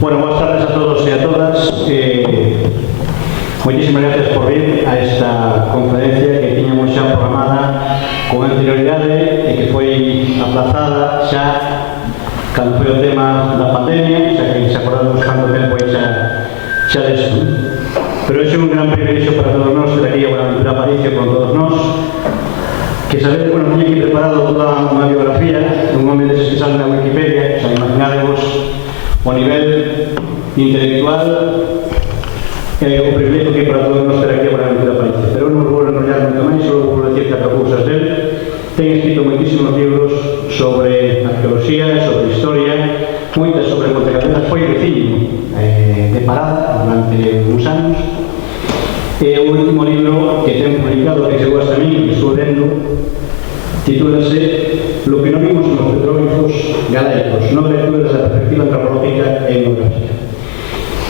Bueno, buenas tardes a todos y a todas. Muchísimas gracias por vir a esta conferencia que tiñamos xa programada con anterioridade e que foi aplazada xa cando foi o tema da pandemia, xa que se acordamos cando tempo xa desto. Pero é un gran privilegio para todos nós ter aquí a Buenaventura Aparicio con todos nós, que sabedes, bueno, teño aquí preparado toda unha biografía dun home deses que sale na Wikipedia, xa imaginadevos o nivel intelectual o privilegio que para todos nós ter aquí a Buenaventura Aparicio. Pero non vou enrollar moito máis, só vou decir catro cousas del. Ten escrito moitísimos libros sobre arqueoloxía, sobre historia, moitas sobre Pontecadelas, foi veciño de Parada durante uns anos. E o último libro que ten publicado, que chegou hasta mí, que estou lendo, titúlase Lo que no vimos en los petróglifos galaicos, nove lecturas da perspectiva antropológica e etnográfica.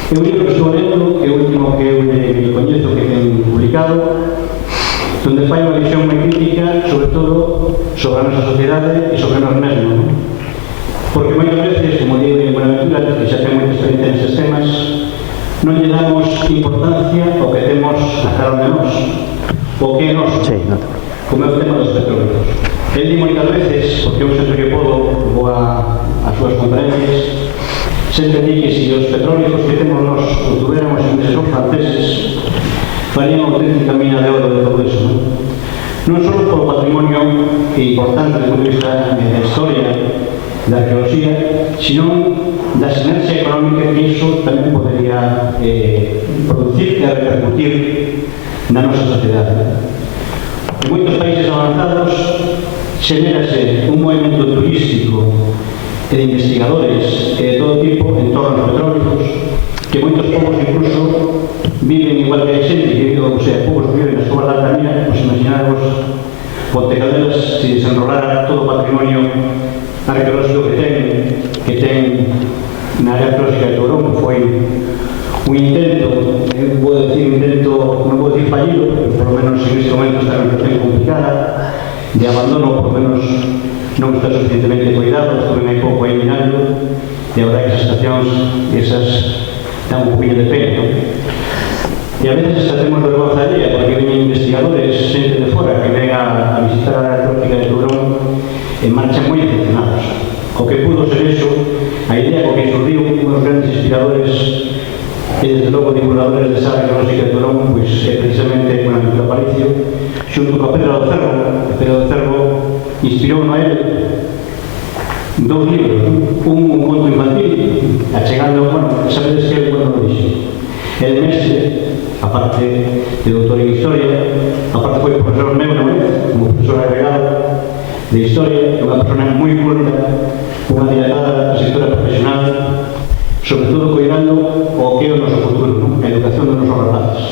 É un libro que estou lendo, que é o último que eu coñezo que ten publicado, donde fai unha visión moi crítica, sobre todo, sobre a nosa sociedade e sobre nós mesmos, non? Porque moitas veces, como digo en Buenaventura, que xa ten moita experiencia nestes temas, non lle damos importancia ao que temos a cara de nós, o que é noso, como é o tema dos petróleos. El di moitas veces, porque eu sempre que podo vou ás súas conferencias, sempre di que se os petróleos que temos nós os tuviéramos en esos franceses, farían auténtica mina de oro de todo eso, non só polo patrimonio importante do punto de vista da historia, da arqueoloxía, sino da sinergia económica que iso tamén podería producir e repercutir na nosa sociedade. En moitos países avanzados xenérase un movimento turístico e de investigadores de todo tipo en torno aos petróleos, que moitos povos incluso viven igual que a xente, que o sea, povos viven nas covas da Altamira, pues imaginarvos Pontecadelas se desenrolara todo o patrimonio arqueolóxico que ten na área arqueolóxica de Tourón. Foi un intento, vou decir un intento, non vou decir fallido, pero por lo menos en este momento está unha situación complicada, de abandono, por lo menos non está suficientemente cuidado, estuve moi pouco aí mirando, e a verdade que esas estacións, esas dan un poquinho de pena, non? E a veces hasta temos vergonza allea, porque veñen investigadores, xente de fora, que ven a visitar a área arqueolóxica de Tourón e marchan moi decepcionados. O que pudo ser eso, a idea co que surdiu unos grandes inspiradores e desde logo divulgadores desa área arqueolóxica de Tourón, pois é precisamente Buenaventura Aparicio, xunto coa Pedro do Cerro. Pedro do Cerro inspirou a él dous libros, un conto infantil, achegando, bueno, sabedes que é bueno lo dixo. El mestre, aparte de doutor en historia, aparte foi profesor meu na vez, como profesor agregado de historia, unha persona moi culta, unha dilatada trayectoria profesional, sobre todo cuidando o que é o noso futuro, non? A educación dos nosos rapaces.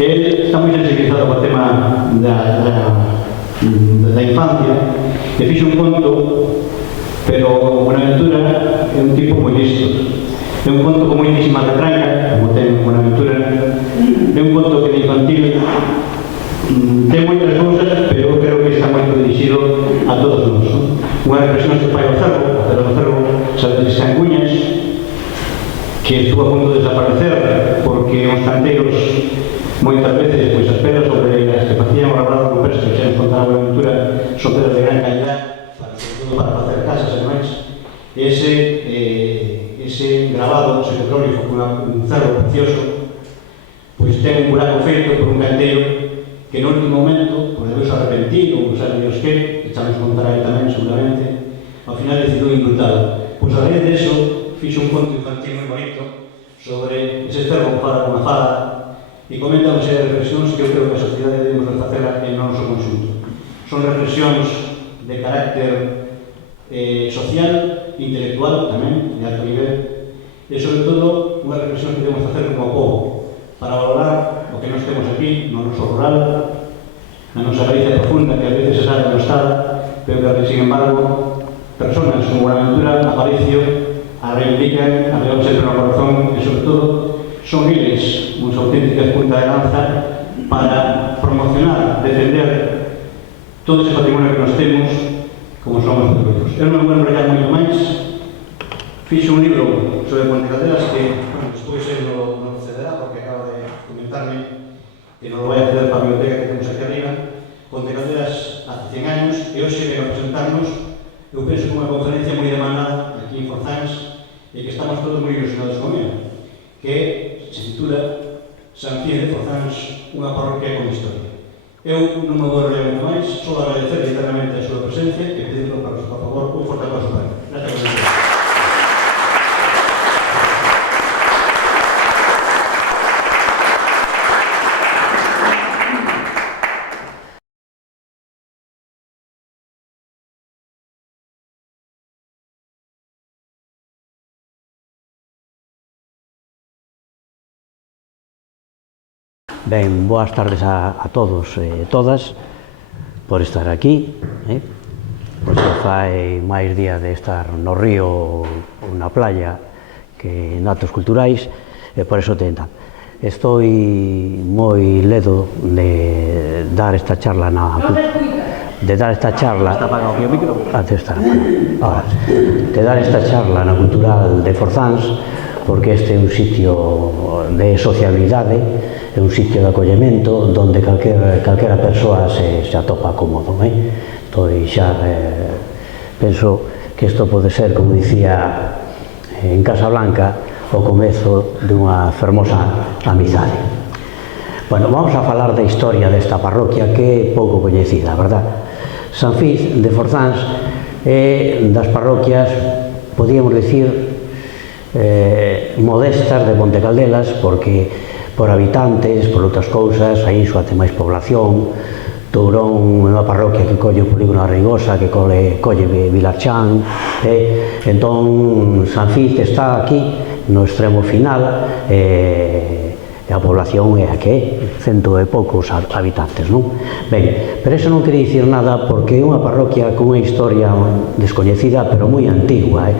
El está moi sensibilizado co tema da infancia e fixo un conto, pero Buenaventura é un tipo moi listo. É un conto con moitísima retranca, como ten Buenaventura. É un conto que de infantil ten moitas cousas, pero eu creo que está moito dirixido a todos nós. Unha reflexión que fai o Cerro, sabedes que Canguñas, que estuvo a punto de desaparecer porque os canteiros moitas veces pois as pedras sobre as que facían o labrado con pesca, que xa nos contaba a Buenaventura, son pedras de gran calidad, sobre todo para facer casas e demais. Ese grabado, ese petrólico con un cerro precioso, pois ten un buraco feito por un canteiro que no último momento, por debeus arrepentir ou sabe Dios que, xa nos contará tamén seguramente, ao final decidiu indultado. Pois a raíz de eso, fixo un conto infantil moi bonito sobre ese cerro que fala con a fada e comenta unha serie de reflexións que eu creo que a sociedade debemos facela en noso conxunto. Son reflexións de carácter social, intelectual tamén, de alto nivel, e sobre todo unha reflexión que debemos facer como povo para valorar o que nos temos aquí no noso rural, na nosa Galicia profunda, que a veces se sabe non está, pero que, sin embargo, personas como Buenaventura Aparicio a reivindican, a levan sempre no corazón, e sobre todo son eles unhas auténticas punta de lanza para promocionar, defender todo ese patrimonio que nos temos como son os petróleos. Eu non vou enrollar moito máis, fixo un libro sobre Ponte Caldelas que, bueno, despois él non cederá porque acaba de comentarme que non lo vai a ceder para a biblioteca que temos aquí arriba. Ponte Caldelas hace 100 anos e hoxe ven a presentarnos, eu penso que unha conferencia moi demandada aquí en Forzans e que estamos todos moi ilusionados con ela, que se titula Sanfís de Forzans, unha parroquia con historia. Eu non me vou reler moito máis, só agradecer eternamente a súa presencia e pedirlo para, por favor, un forte aplauso para ele. Gracias por venir. Ben, boas tardes a todos e todas por estar aquí. Pois fai máis día de estar no río ou na playa que en actos culturais e por eso tentan. Estou moi ledo de dar esta charla na Cultural de Forzans, porque este é un sitio de sociabilidade, é un sitio de acollemento onde calquera persoa se atopa cómodo. Entón, xa penso que isto pode ser, como dicía en Casablanca, o comezo dunha fermosa amizade. Bueno, vamos a falar da historia desta parroquia que é pouco coñecida, verdad? Sanfís de Forzans é das parroquias, podíamos dicir, modestas de Ponte Caldelas, porque por habitantes, por outras cousas, aí iso hace máis población. Tourón é unha parroquia que colle o polígono Arrigosa, que colle Vilarchán, entón Sanfís está aquí no extremo final e a población é a que é, 100 e poucos habitantes, non? Ben, pero iso non quere dicir nada porque é unha parroquia con unha historia descoñecida pero moi antigua.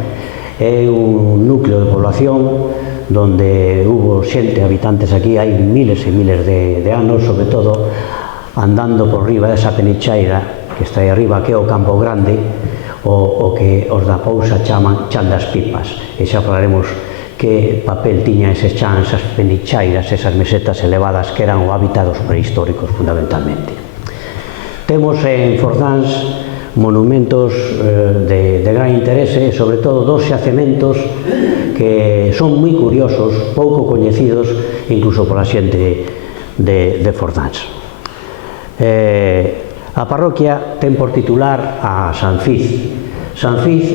É un núcleo de población donde hubo xente, habitantes aquí hai miles e miles de anos, sobre todo andando por riba desa penicheira que está aí arriba, que é o Campo Grande, o que os da Pousa chaman Chan das Pipas, e xa falaremos que papel tiña eses chans, esas penicheiras, esas mesetas elevadas que eran o hábitat dos prehistóricos fundamentalmente. Temos en Forzans monumentos de gran interese, sobre todo dos xacementos que son moi curiosos, pouco coñecidos incluso pola xente de Forzans. A parroquia ten por titular a Sanfís. Sanfís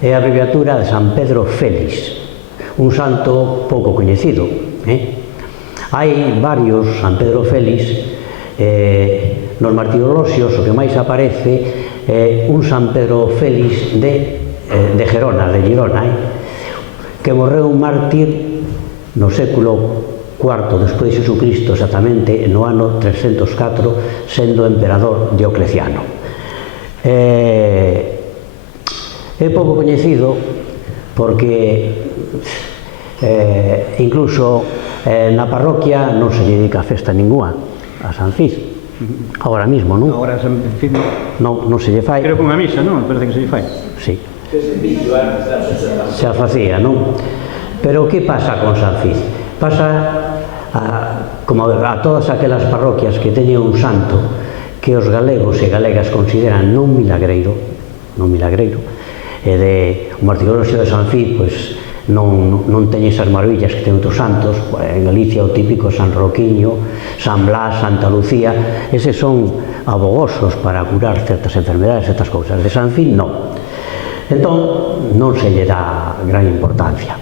é a abreviatura de San Pedro Félix, un santo pouco coñecido. Hai varios San Pedro Félix, nos martiroloxios o que máis aparece é un San Pedro Félix de Gerona, que morreu un mártir no século IV despois de Jesucristo, exactamente no ano 304, sendo emperador Diocleciano. É pouco coñecido porque incluso na parroquia non se lle dedica festa ninguna a Sanfís. Agora mismo, non? Agora Sanfís non se lle fai. Creo que unha misa, non? Parece que se lle fai. Sí. Xa facía, non? Pero que pasa con Sanfís? Pasa como a todas aquelas parroquias que teñen un santo que os galegos e galegas consideran non milagreiro, e o martiroloxio de Sanfís non teñe esas maravillas que ten outros santos. En Galicia o típico San Roquiño, San Blas, Santa Lucía, eses son abogosos para curar certas enfermedades, certas cousas. De Sanfís non. Entón non se lle dá gran importancia.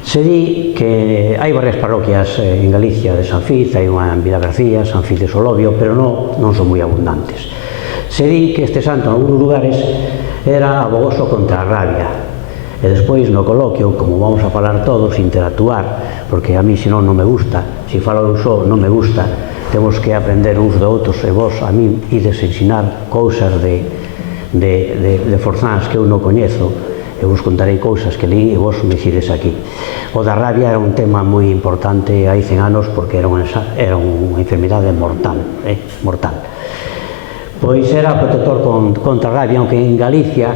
Se di que hai varias parroquias en Galicia de Sanfís, hai unha en Vilagarcía, Sanfís de Solovio, pero non son moi abundantes. Se di que este santo en algúns lugares era abogoso contra a rabia, e despois no coloquio, como vamos a falar todos, interactuar, porque a mí senón non me gusta, se falo eu só non me gusta, temos que aprender uns de outros, e vos a mí ides ensinar cousas de Forzans que eu non coñezo, eu vos contarei cousas que li e vos me dicides aquí. O da rabia era un tema moi importante hai 100 anos porque era unha enfermidade mortal. Pois era protector contra a rabia, aunque en Galicia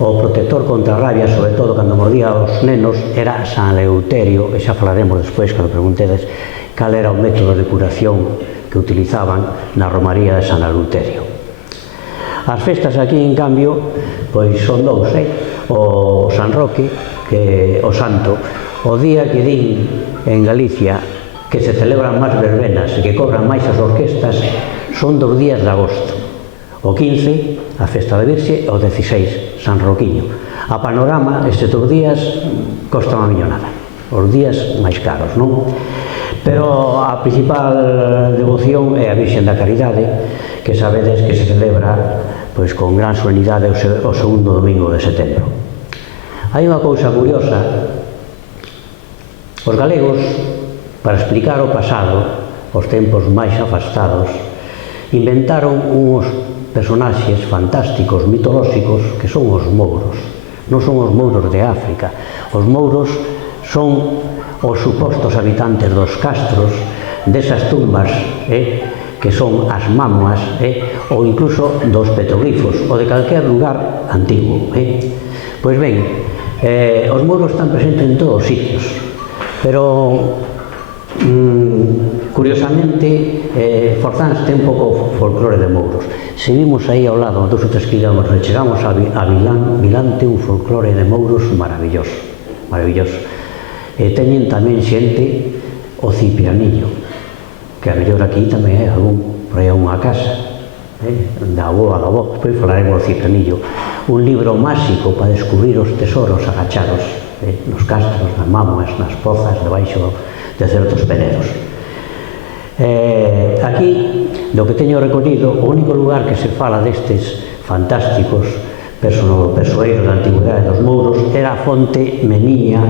O protector contra a rabia, sobre todo cando mordía aos nenos, era San Eleuterio, e xa falaremos despois, cando preguntedes cal era o método de curación que utilizaban na romaría de San Eleuterio. As festas aquí, en cambio, pois son dous, o San Roque, que o santo, o día que din en Galicia que se celebran máis verbenas e que cobran máis as orquestas son dos días de agosto. O 15, a festa da Virxe, o 16, San Roquiño. A Panorama, estes dos días, costa unha millonada. Os días máis caros, non? Pero a principal devoción é a Virxen da Caridade, que sabedes que se celebra pois con gran solemnidade o segundo domingo de setembro. Hai unha cousa curiosa. Os galegos, para explicar o pasado, os tempos máis afastados, inventaron uns personaxes fantásticos, mitolóxicos, que son os mouros. Non son os mouros de África. Os mouros son os supostos habitantes dos castros, desas tumbas, que son as mamuas, ou incluso dos petroglifos, ou de calquer lugar antigo. Pois ben, os mouros están presentes en todos os sitios, pero curiosamente Forzans ten un pouco folclore de mouros. Se vimos aí ao lado, 2 ou 3 kilómetros, chegamos a Vilán ten un folclore de mouros maravilloso, maravilloso. Teñen tamén xente o ciprianiño, que a mellor aquí tamén hai algún, por aí a unha casa, da avó a da avó, depois falaremos do ciprianillo. Un libro máxico para descubrir os tesoros agachados nos castros, nas mamuas, nas pozas, debaixo de certos penedos. Aquí, do que teño recollido, o único lugar que se fala destes fantásticos persoeiros da antigüedade dos mouros era a fonte Meniña,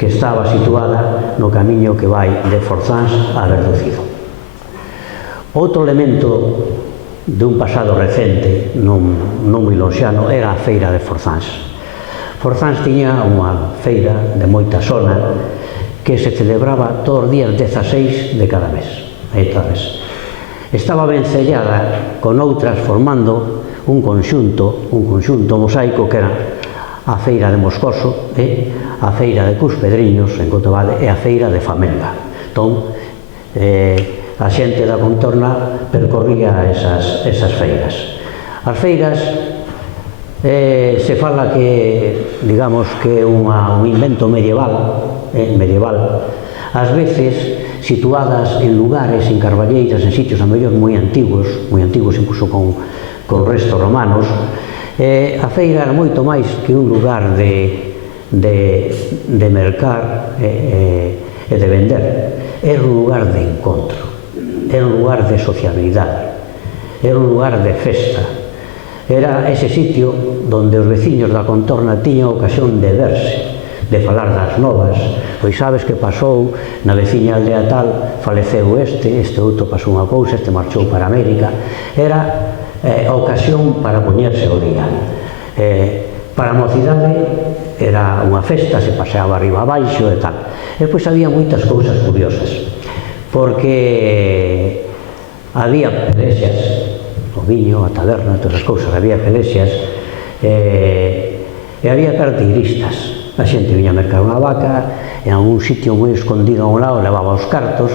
que estaba situada no camiño que vai de Forzans a Verdocido. Outro elemento dun pasado recente, non moi lonxano, era a feira de Forzans. Forzans tiña unha feira de moita sona que se celebraba todos os días 16 de cada mes. Estaba vencellada con outras formando un conxunto mosaico que era a feira de Moscoso, a feira de Cuspedriños, en Cotobade, e a feira de Famenga. Entón, a xente da contorna percorría esas feiras. As feiras se fala que, digamos, que é un invento medieval, ás veces situadas en lugares, en carballeiras, en sitios a mellor moi antigos incluso con restos romanos. A feira era moito máis que un lugar de mercar e de vender. Era un lugar de encontro, era un lugar de sociabilidade, era un lugar de festa. Era ese sitio donde os veciños da contorna tiñan ocasión de verse, de falar das novas. Pois sabes que pasou na veciña aldea tal, faleceu este outro pasou unha cousa, este marchou para América. Era a ocasión para poñerse ao día. Para a mocidade era unha festa, se paseaba arriba abaixo e tal. E pois había moitas cousas curiosas, porque había pelexas, o viño, a taberna, todas as cousas, había pelexas, e había carteiristas. A xente viña a mercar unha vaca, en algún sitio moi escondido a un lado levaba os cartos,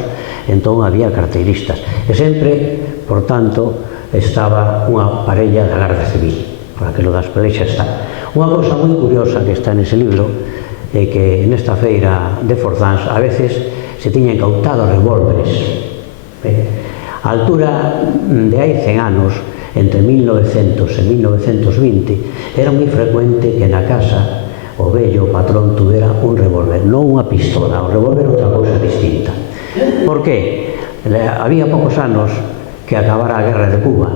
entón había carteiristas. E sempre, por tanto, estaba unha parella da Garda Civil, por aquilo das pelexas está. Unha cousa moi curiosa que está nese libro é que nesta feira de Forzans a veces se tiñan incautado revólveres. A altura de hai 100 anos, entre 1900 e 1920, era moi frecuente que na casa o vello patrón tuvera un revólver, non unha pistola, o revólver outra cousa distinta. Por que? Había poucos anos que acabara a guerra de Cuba,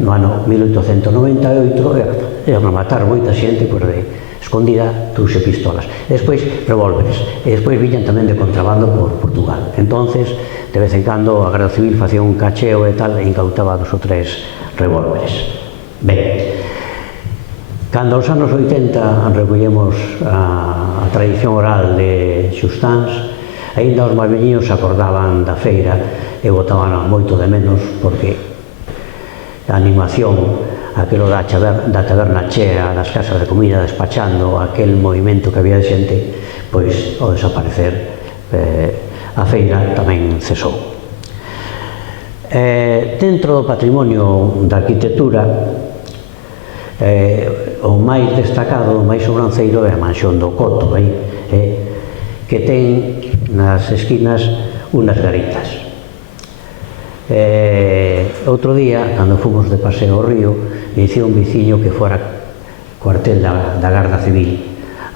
no ano 1898, e a matar moita xente, pois de escondida, trouxe pistolas. E despois, revólveres. E despois viñan tamén de contrabando por Portugal. Entonces, de vez en cando, a Garda Civil facía un cacheo e tal, e incautaba 2 ou 3 revólveres. Ben, cando aos anos 80 recollemos a tradición oral de Xustans, aínda os máis velliños se acordaban da feira e botaban moito de menos porque a animación aquilo da taberna chea, das casas de comida despachando, aquel movimento que había de xente, pois ao desaparecer a feira tamén cesou. Dentro do patrimonio da arquitectura, o máis destacado, o máis sobranceiro é a mansión do Coto, que ten nas esquinas unas garitas. Outro día, cando fomos de paseo ao río, dicía un veciño que fora cuartel da Garda Civil.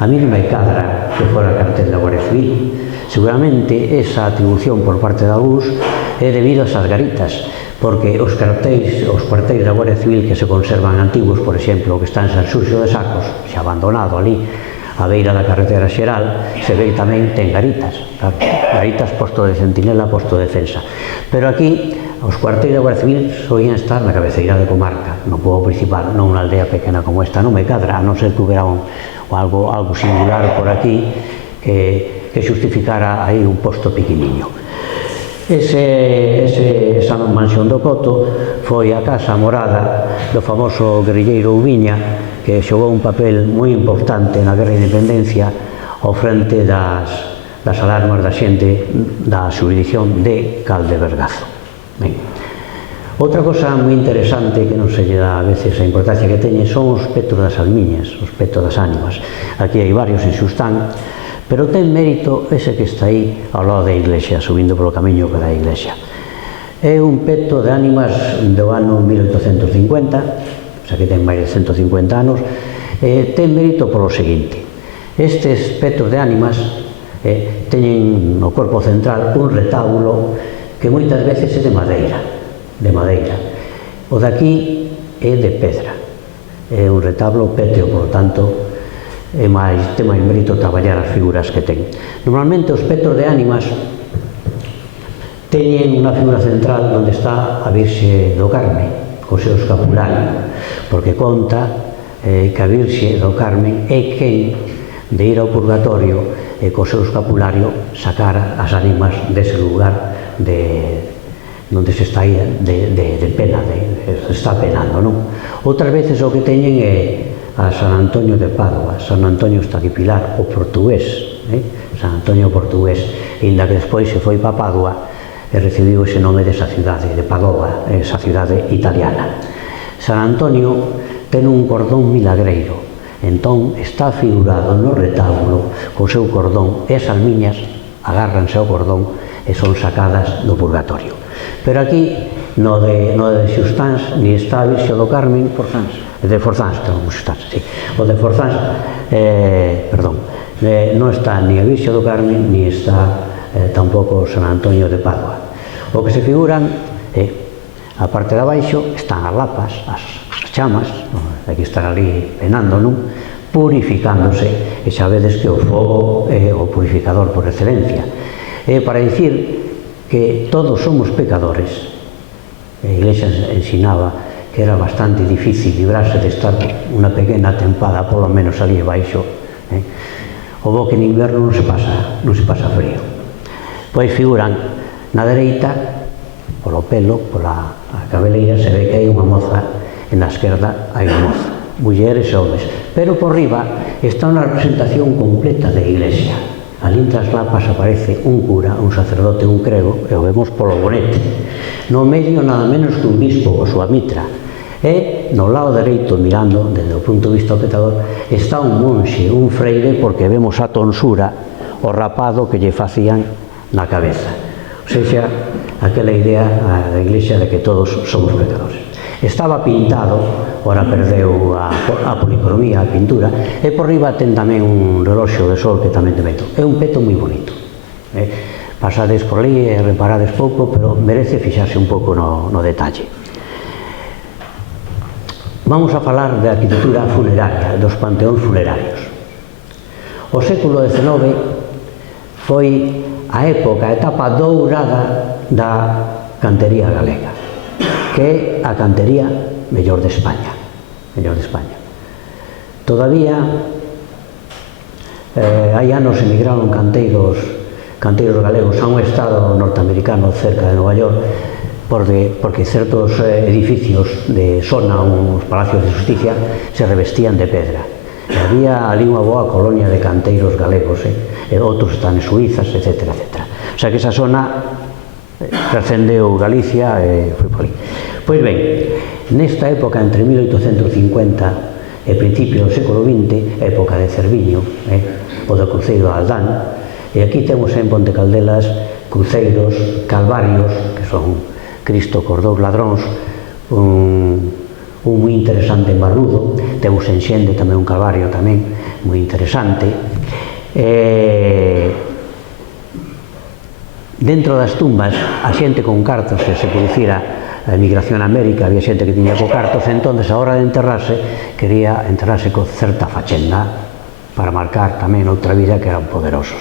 A mí non me cadra que fora cuartel da Guardia Civil. Seguramente esa atribución por parte de algúns é debido a esas garitas, porque os cuartéis da Guardia Civil que se conservan antigos, por exemplo, que está en San Xurxo de Sacos, xa abandonado ali, a beira da carretera xeral, se ve tamén ten garitas, claro, garitas posto de centinela, posto de defensa. Pero aquí, os cuartéis da Guardia Civil soían estar na cabeceira de comarca, no pobo principal, non unha aldea pequena como esta, non me cadra, a non ser que hubiera algo singular por aquí que justificara aí un posto pequeniño. Esa mansión do Coto foi a casa morada do famoso guerrilleiro Ubiña, que xogou un papel moi importante na Guerra de Independencia ao frente das alarmas da xente da xurisdicción de Caldebergazo. Ben. Outra cosa moi interesante que non se lle dá a veces a importancia que teñe son os petos das almiñas, os petos das ánimas. Aquí hai varios en Xustán, pero ten mérito ese que está aí ao lado da iglesia, subindo polo camiño que da iglesia. É un peto de ánimas do ano 1850, o sea que ten máis de 150 anos, ten mérito polo seguinte: estes petos de ánimas teñen no corpo central un retábulo que moitas veces é de madeira. O daqui é de pedra, é un retablo pétreo, por tanto, ten máis mérito traballar as figuras que ten. Normalmente os petos de ánimas teñen unha figura central onde está a Virxe do Carme, co seu escapulario, porque conta que a Virxe do Carmen é quen de ir ao purgatorio e co seu escapulario sacar as ánimas dese lugar onde se está aí de pena, se está penando, non? Outras veces o que teñen é a San Antonio de Padua, San Antonio está de Pilar, o portugués, San Antonio portugués, inda que despois se foi para Padua e recibiu ese nome desa cidade, de Padova, esa cidade italiana. San Antonio ten un cordón milagreiro, entón está figurado no retábulo co seu cordón, e as almiñas agárranse ao cordón e son sacadas do purgatorio. Pero aquí, no de Xustáns, ni está a Virxe do Carmen, de Forzans, o de Forzans, non está ni a Virxe do Carmen, ni está tampouco San Antonio de Padua. O que se figuran é, a parte de abaixo, están as lapas, as chamas, hai que estar ali penando, non? Purificándose, e xa vedes que o fogo é o purificador por excelencia. É para dicir que todos somos pecadores. A Iglesia ensinaba que era bastante difícil librarse de estar unha pequena tempada, polo menos ali abaixo. O bo que en inverno non se pasa frío. Pois figuran na dereita, polo pelo, pola cabeleira, se ve que hai unha moza, e na esquerda hai unha moza, mulleres e homes. Pero por riba está unha representación completa da iglesia. Ali entre as lapas aparece un cura, un sacerdote, un crego, e o vemos polo bonete. No medio nada menos que un bispo, a súa mitra. E no lado dereito, mirando, desde o punto de vista do pecador, está un monxe, un freire, porque vemos a tonsura, o rapado que lle facían na cabeza. O sea, aquela idea da iglesia de que todos somos pecadores. Estaba pintado, ora perdeu a policromía, a pintura, e por riba ten tamén un reloxo de sol que tamén te meto. É un peto moi bonito. Pasades por ali e reparades pouco, pero merece fixarse un pouco no detalle. Vamos a falar de arquitectura funeraria, dos panteóns funerarios. O século XIX foi a etapa dourada da cantería galega, que é a cantería mellor de España. Todavía hai anos emigraron canteiros galegos a un estado norteamericano cerca de Nova York, porque certos edificios de zona, os palacios de justicia, se revestían de pedra. E había ali unha boa colonia de canteiros galegos, outros están en Suizas, etc. O sea que esa zona trascendeu Galicia e foi por ali. Pois ben, nesta época, entre 1850 e principio do século XX, época de Cerviño, o do cruceiro de Aldán, e aquí temos en Ponte Caldelas cruceiros, calvarios, que son Cristo cos dous ladróns, un moi interesante en Barrudo, temos en Xende tamén un calvario tamén moi interesante. Dentro das tumbas, a xente con cartos, se producira a emigración a América, había xente que tiña co cartos, entón, a hora de enterrarse, quería enterrarse con certa fachenda, para marcar tamén outra vida que eran poderosos.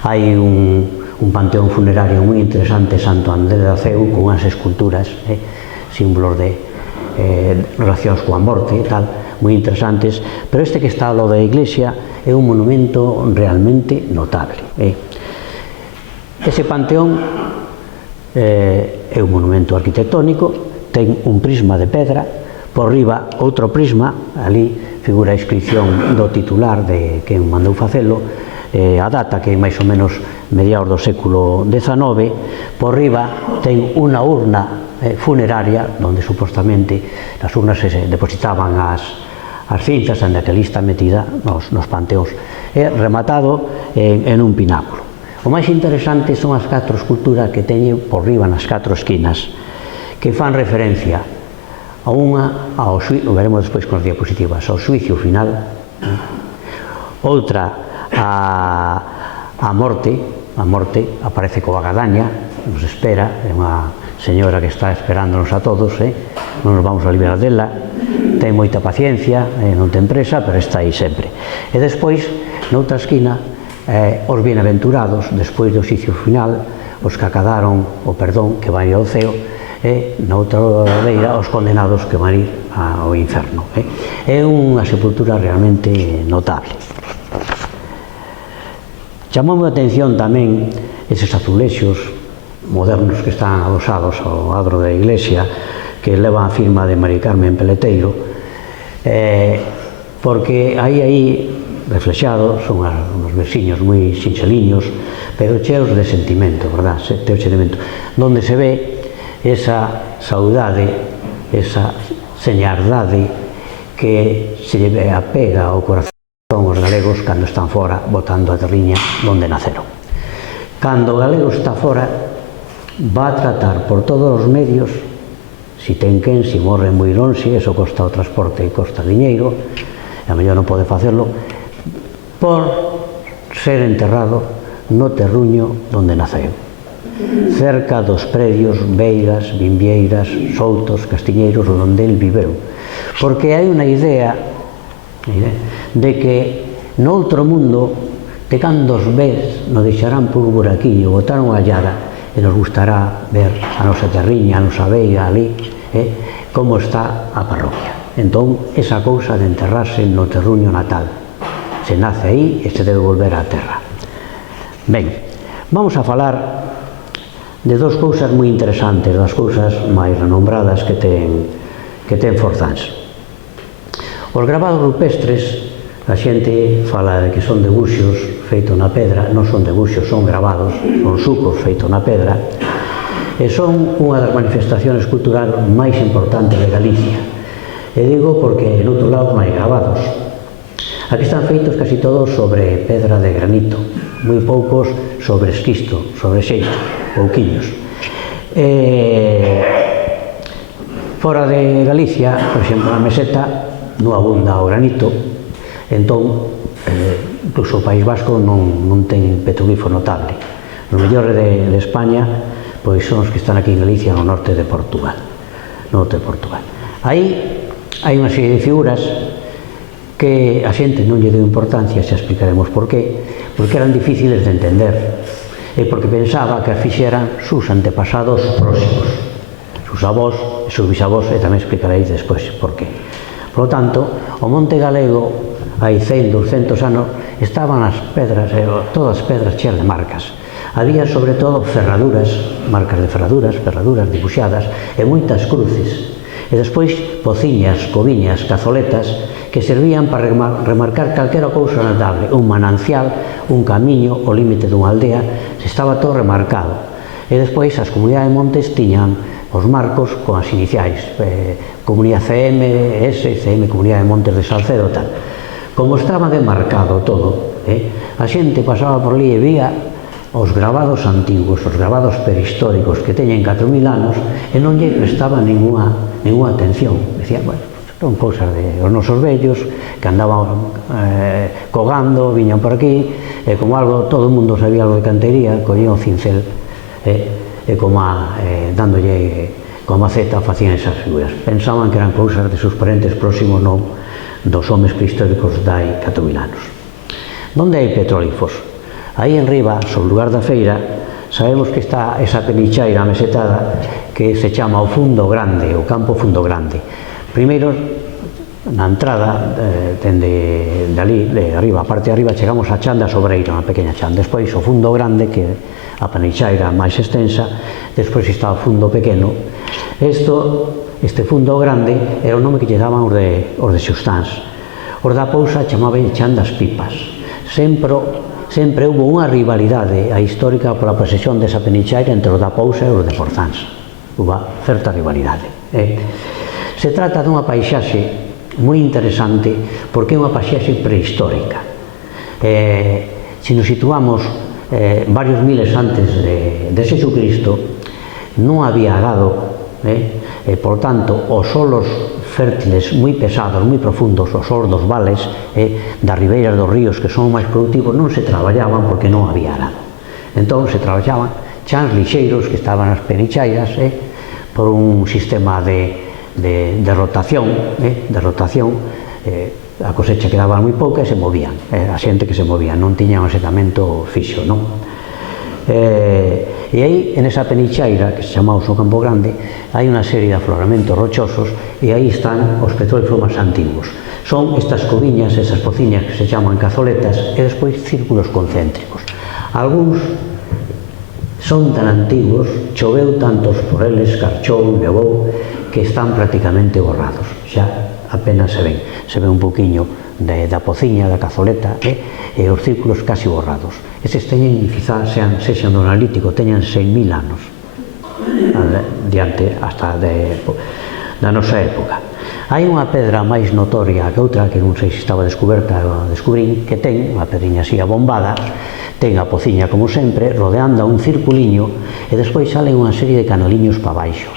Hai un panteón funerario moi interesante, Santo Andrés de Aceu, con unhas esculturas, símbolos de relacións coa morte e tal, moi interesantes, pero este que está ao lado da iglesia é un monumento realmente notable. Ese panteón é un monumento arquitectónico, ten un prisma de pedra, por riba outro prisma, ali figura a inscripción do titular de quen mandou facelo, a data que é máis ou menos mediados do século XIX, por riba ten unha urna funeraria, onde supostamente as urnas se depositaban as cinzas, onde aquela está metida nos panteóns, rematado en un pináculo. O máis interesante son as 4 esculturas que teñen por riba nas 4 esquinas, que fan referencia a unha, o veremos despois con as diapositivas, ao xuicio final, outra a morte aparece coa gadaña, nos espera, é unha señora que está esperándonos a todos, non nos vamos a liberar dela, ten moita paciencia, non ten presa, pero está aí sempre. E despois, noutra esquina, os bienaventurados, despois do xuicio final, os que acadaron o perdón que van ir ao ceo, e noutra leira, os condenados que van ir ao inferno. É unha sepultura realmente notable. Chamoume a atención tamén eses azulexos modernos que están adosados ao adro da iglesia, que levan a firma de Mari Carmen Peleteiro, porque aí reflexados son uns versiños moi sinxeliños, pero cheos de sentimento, verdad? Cheo de sentimento, donde se ve esa saudade, esa señardade que se lle apega ao corazón os galegos cando están fora botando a terriña onde naceron. Cando o galego está fora, va a tratar por todos os medios, si ten quen, si morre moi lonxe, eso costa o transporte e costa diñeiro, e a mellor non pode facelo, por ser enterrado no terruño onde naceu, cerca dos predios, veigas, vimbieiras, soutos, castiñeiros onde el viveu, porque hai unha idea de que no outro mundo, de cando os ves, nos deixarán por un buraquiño, botaron a llada, e nos gustará ver a nosa terriña, a nosa veiga ali, como está a parroquia. Entón, esa cousa de enterrarse no terruño natal, se nace aí e se debe volver á terra. Ben, vamos a falar de dos cousas moi interesantes, das cousas máis renombradas que ten Forzans. Os gravados rupestres, a xente fala de que son debuxos feitos na pedra, non son debuxos, son gravados, son sucos feitos na pedra, e son unha das manifestacións culturais máis importantes de Galicia. E digo porque en outro lado non hai gravados. Aquí están feitos casi todos sobre pedra de granito, moi poucos sobre esquisto, sobre xeito, pouquiños. Fora de Galicia, por exemplo, na meseta, non abunda o granito, entón, incluso o País Vasco non ten petroglifo notable. Os mellores de España pois son os que están aquí en Galicia, no norte de Portugal. Aí hai unha serie de figuras que a xente non lle deu importancia, xa explicaremos por qué, porque eran difíciles de entender, e porque pensaba que as fixeran sus antepasados próximos, sus avós, sus bisavós, e tamén explicaréis despois por qué. Por lo tanto, o monte galego, hai 100, 200 anos, estaban as pedras, todas as pedras cheas de marcas. Había sobre todo ferraduras, marcas de ferraduras dibuixadas, e moitas cruces. E despois pociñas, coviñas, cazoletas, que servían para remarcar calquera cousa notable, un manancial, un camiño, o límite dunha aldea, estaba todo remarcado. E despois as comunidades de montes tiñan os marcos con as iniciais, Comunidade CM, Comunidade de Montes de Salcedo, tal. Como estaba demarcado todo, a xente pasaba por ali e vía os gravados antigos, os gravados prehistóricos que teñen 4.000 anos e non lle prestaba ninguna atención. Decía, bueno, son cousas de os nosos vellos que andaban cogando, viñan por aquí, e como algo, todo o mundo sabía algo de cantería, collían o cincel e como dándolle con a maceta facían esas figuras. Pensaban que eran cousas de seus parentes próximos, non dos homes prehistóricos de hai 4.000 anos. Donde hai petrólifos? Aí en riba, sobre o lugar da feira, sabemos que está esa penichaira mesetada que se chama o Fundo Grande, o Campo Fundo Grande. Primeiro, na entrada, dende ali, de arriba, a parte de arriba, chegamos a Chan da Sobreira, unha pequena chan. Despois o Fundo Grande, que é a penichaira máis extensa, despois está o Fundo Pequeno. Este Fundo Grande era o nome que lle daban os de Xustáns. Os da Pousa chamaban Chan das Pipas. Sempre houve unha rivalidade histórica pola posesión desa penichaira entre os da Pousa e os de Forzans. Houve certa rivalidade. Se trata dunha paisaxe moi interesante porque é unha paisaxe prehistórica. Se nos situamos varios miles antes de Xesucristo, non había gado, e, por tanto, os solos fértiles moi pesados, moi profundos, os solos dos vales, das ribeiras dos ríos que son máis productivos, non se traballaban porque non había arado. Entón se traballaban chans lixeiros que estaban nas penichairas por un sistema de rotación, a cosecha quedaba moi pouca e se movían, a xente que se movía, non tiñan un asentamento fixo, non? E aí, en esa penichaira, que se chamaba o Campo Grande, hai unha serie de afloramentos rochosos e aí están os petrólifos máis antigos. Son estas coviñas, esas pociñas que se chaman cazoletas e despois círculos concéntricos. Algúns son tan antigos, choveu tantos por eles, carchou, nevou, que están prácticamente borrados. Xa apenas se ven un pouquiño da pociña, da cazoleta, e os círculos casi borrados. Estes teñen, quizás sexan do Neolítico, teñan 6.000 anos diante hasta da nosa época. Hai unha pedra máis notoria que outra, que non sei se estaba descoberta, descubrín, que ten unha pedriña así abombada, ten a pociña como sempre, rodeando un circuliño, e despois salen unha serie de canaliños para baixo.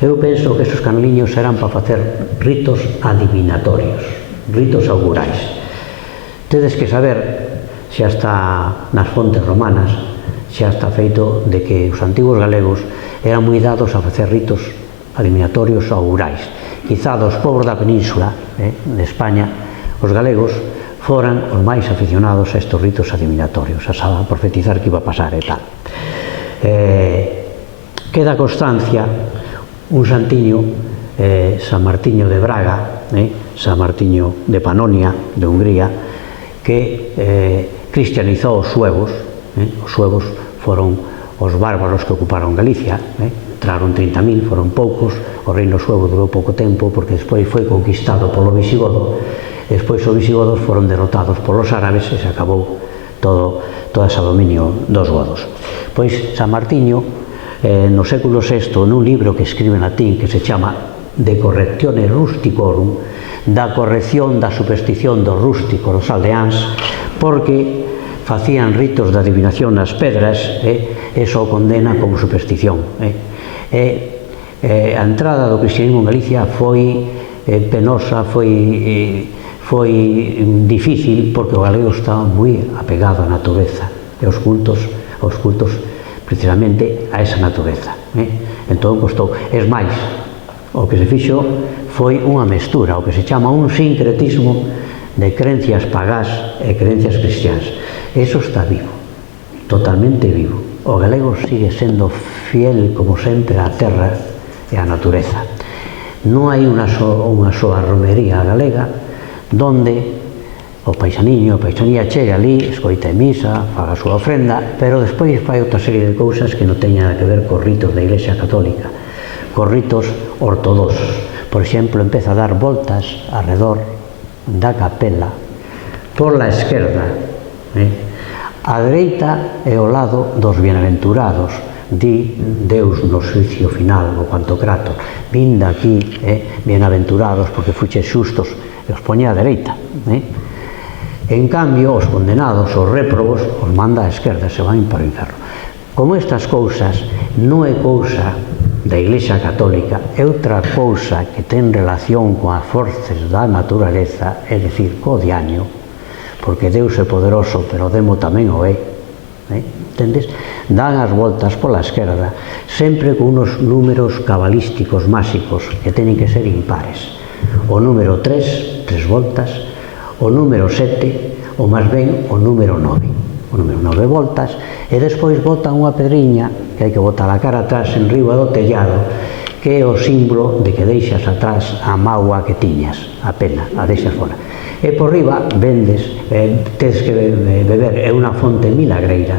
Eu penso que esos canaliños eran para facer ritos adivinatorios, ritos augurais. Tedes que saber, xa está nas fontes romanas, xa está feito de que os antigos galegos eran moi dados a facer ritos adivinatorios augurais. Quizá dos povos da península, de España, os galegos foran os máis aficionados a estes ritos adivinatorios, a profetizar que iba a pasar e tal. Queda constancia un santiño, San Martiño de Braga, San Martiño de Panonia, de Hungría, que cristianizou os suevos. Os suevos foron os bárbaros que ocuparon Galicia, entraron 30.000, foron poucos, o reino suevo durou pouco tempo porque despois foi conquistado polo visigodo, e despois os visigodos foron derrotados polos árabes e se acabou todo ese dominio dos godos. Pois San Martiño, no século VI, nun libro que escribe en latín que se chama De correctione rusticorum, da corrección da superstición dos rústicos, dos aldeáns, porque facían ritos de adivinación nas pedras, e só condena como superstición. A entrada do cristianismo en Galicia foi penosa, foi difícil, porque o galego estaba moi apegado á natureza, e os cultos precisamente a esa natureza. Entón costou. Es máis, o que se fixo foi unha mestura, o que se chama un sincretismo de creencias pagás e creencias cristiás. Eso está vivo, totalmente vivo. O galego sigue sendo fiel, como sempre, á terra e á natureza. Non hai unha soa romería galega donde o paisanía chega ali, escoita a misa, faga a súa ofrenda, pero despois fai outra serie de cousas que non teñen nada que ver cos ritos da Iglesia Católica, cos ritos ortodoxos. Por exemplo, empeza a dar voltas arredor da capela pola esquerda, a dereita é ao lado dos bienaventurados, di Deus no xuicio final, no Pantocrator, vinda aquí, bienaventurados, porque fuches xustos, e os poñe á dereita. En cambio, os condenados, os réprobos, os manda á esquerda, se van para o inferno. Como estas cousas non é cousa da Iglesia Católica, é outra cousa que ten relación con as forces da naturaleza, é dicir, co diaño, porque Deus é poderoso, pero o demo tamén o é, entendes? Dan as voltas pola esquerda, sempre con unos números cabalísticos máxicos que teñen que ser impares. O número 3, 3 voltas, o número 7, ou máis ben o número 9. O número 9 voltas, e despois botan unha pedriña, que hai que botar a cara atrás en riba do tellado, que é o símbolo de que deixas atrás a mágoa que tiñas, a pena, a deixas fora. E por riba vendes, tens que beber, é unha fonte milagreira,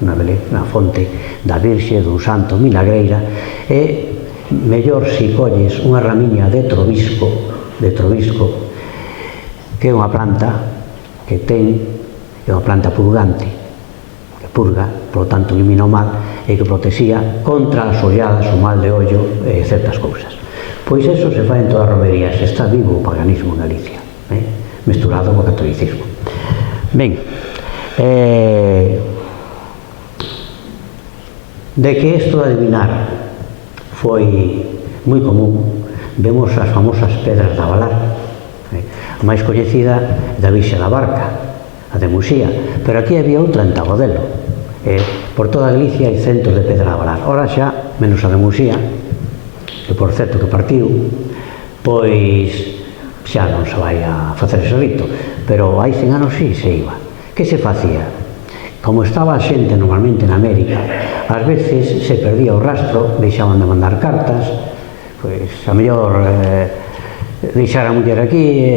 unha fonte da Virxe, dun santo milagreira, e mellor se colles unha ramiña de trobisco, que é unha planta que ten, é unha planta purgante, que purga, por lo tanto elimina o mal, e que protexía contra as olladas, o mal de ollo e certas cousas. Pois eso se fai en todas as romerías, está vivo o paganismo en Galicia, mesturado co catolicismo. Ben, de que isto de adivinar foi moi común, vemos as famosas pedras de Avalar, a máis coñecida da Virxe da Barca, a de Muxía, pero aquí había outra en Tagodelo. Por toda Galicia hai centros de pedra de Avalar. Ora xa, menos a de Muxía, que por certo que partiu, pois xa non se vai a facer ese rito, pero hai 100 anos sí se iba. Que se facía? Como estaba a xente normalmente en América, ás veces se perdía o rastro, deixaban de mandar cartas, pois a mellor deixar a muller aquí,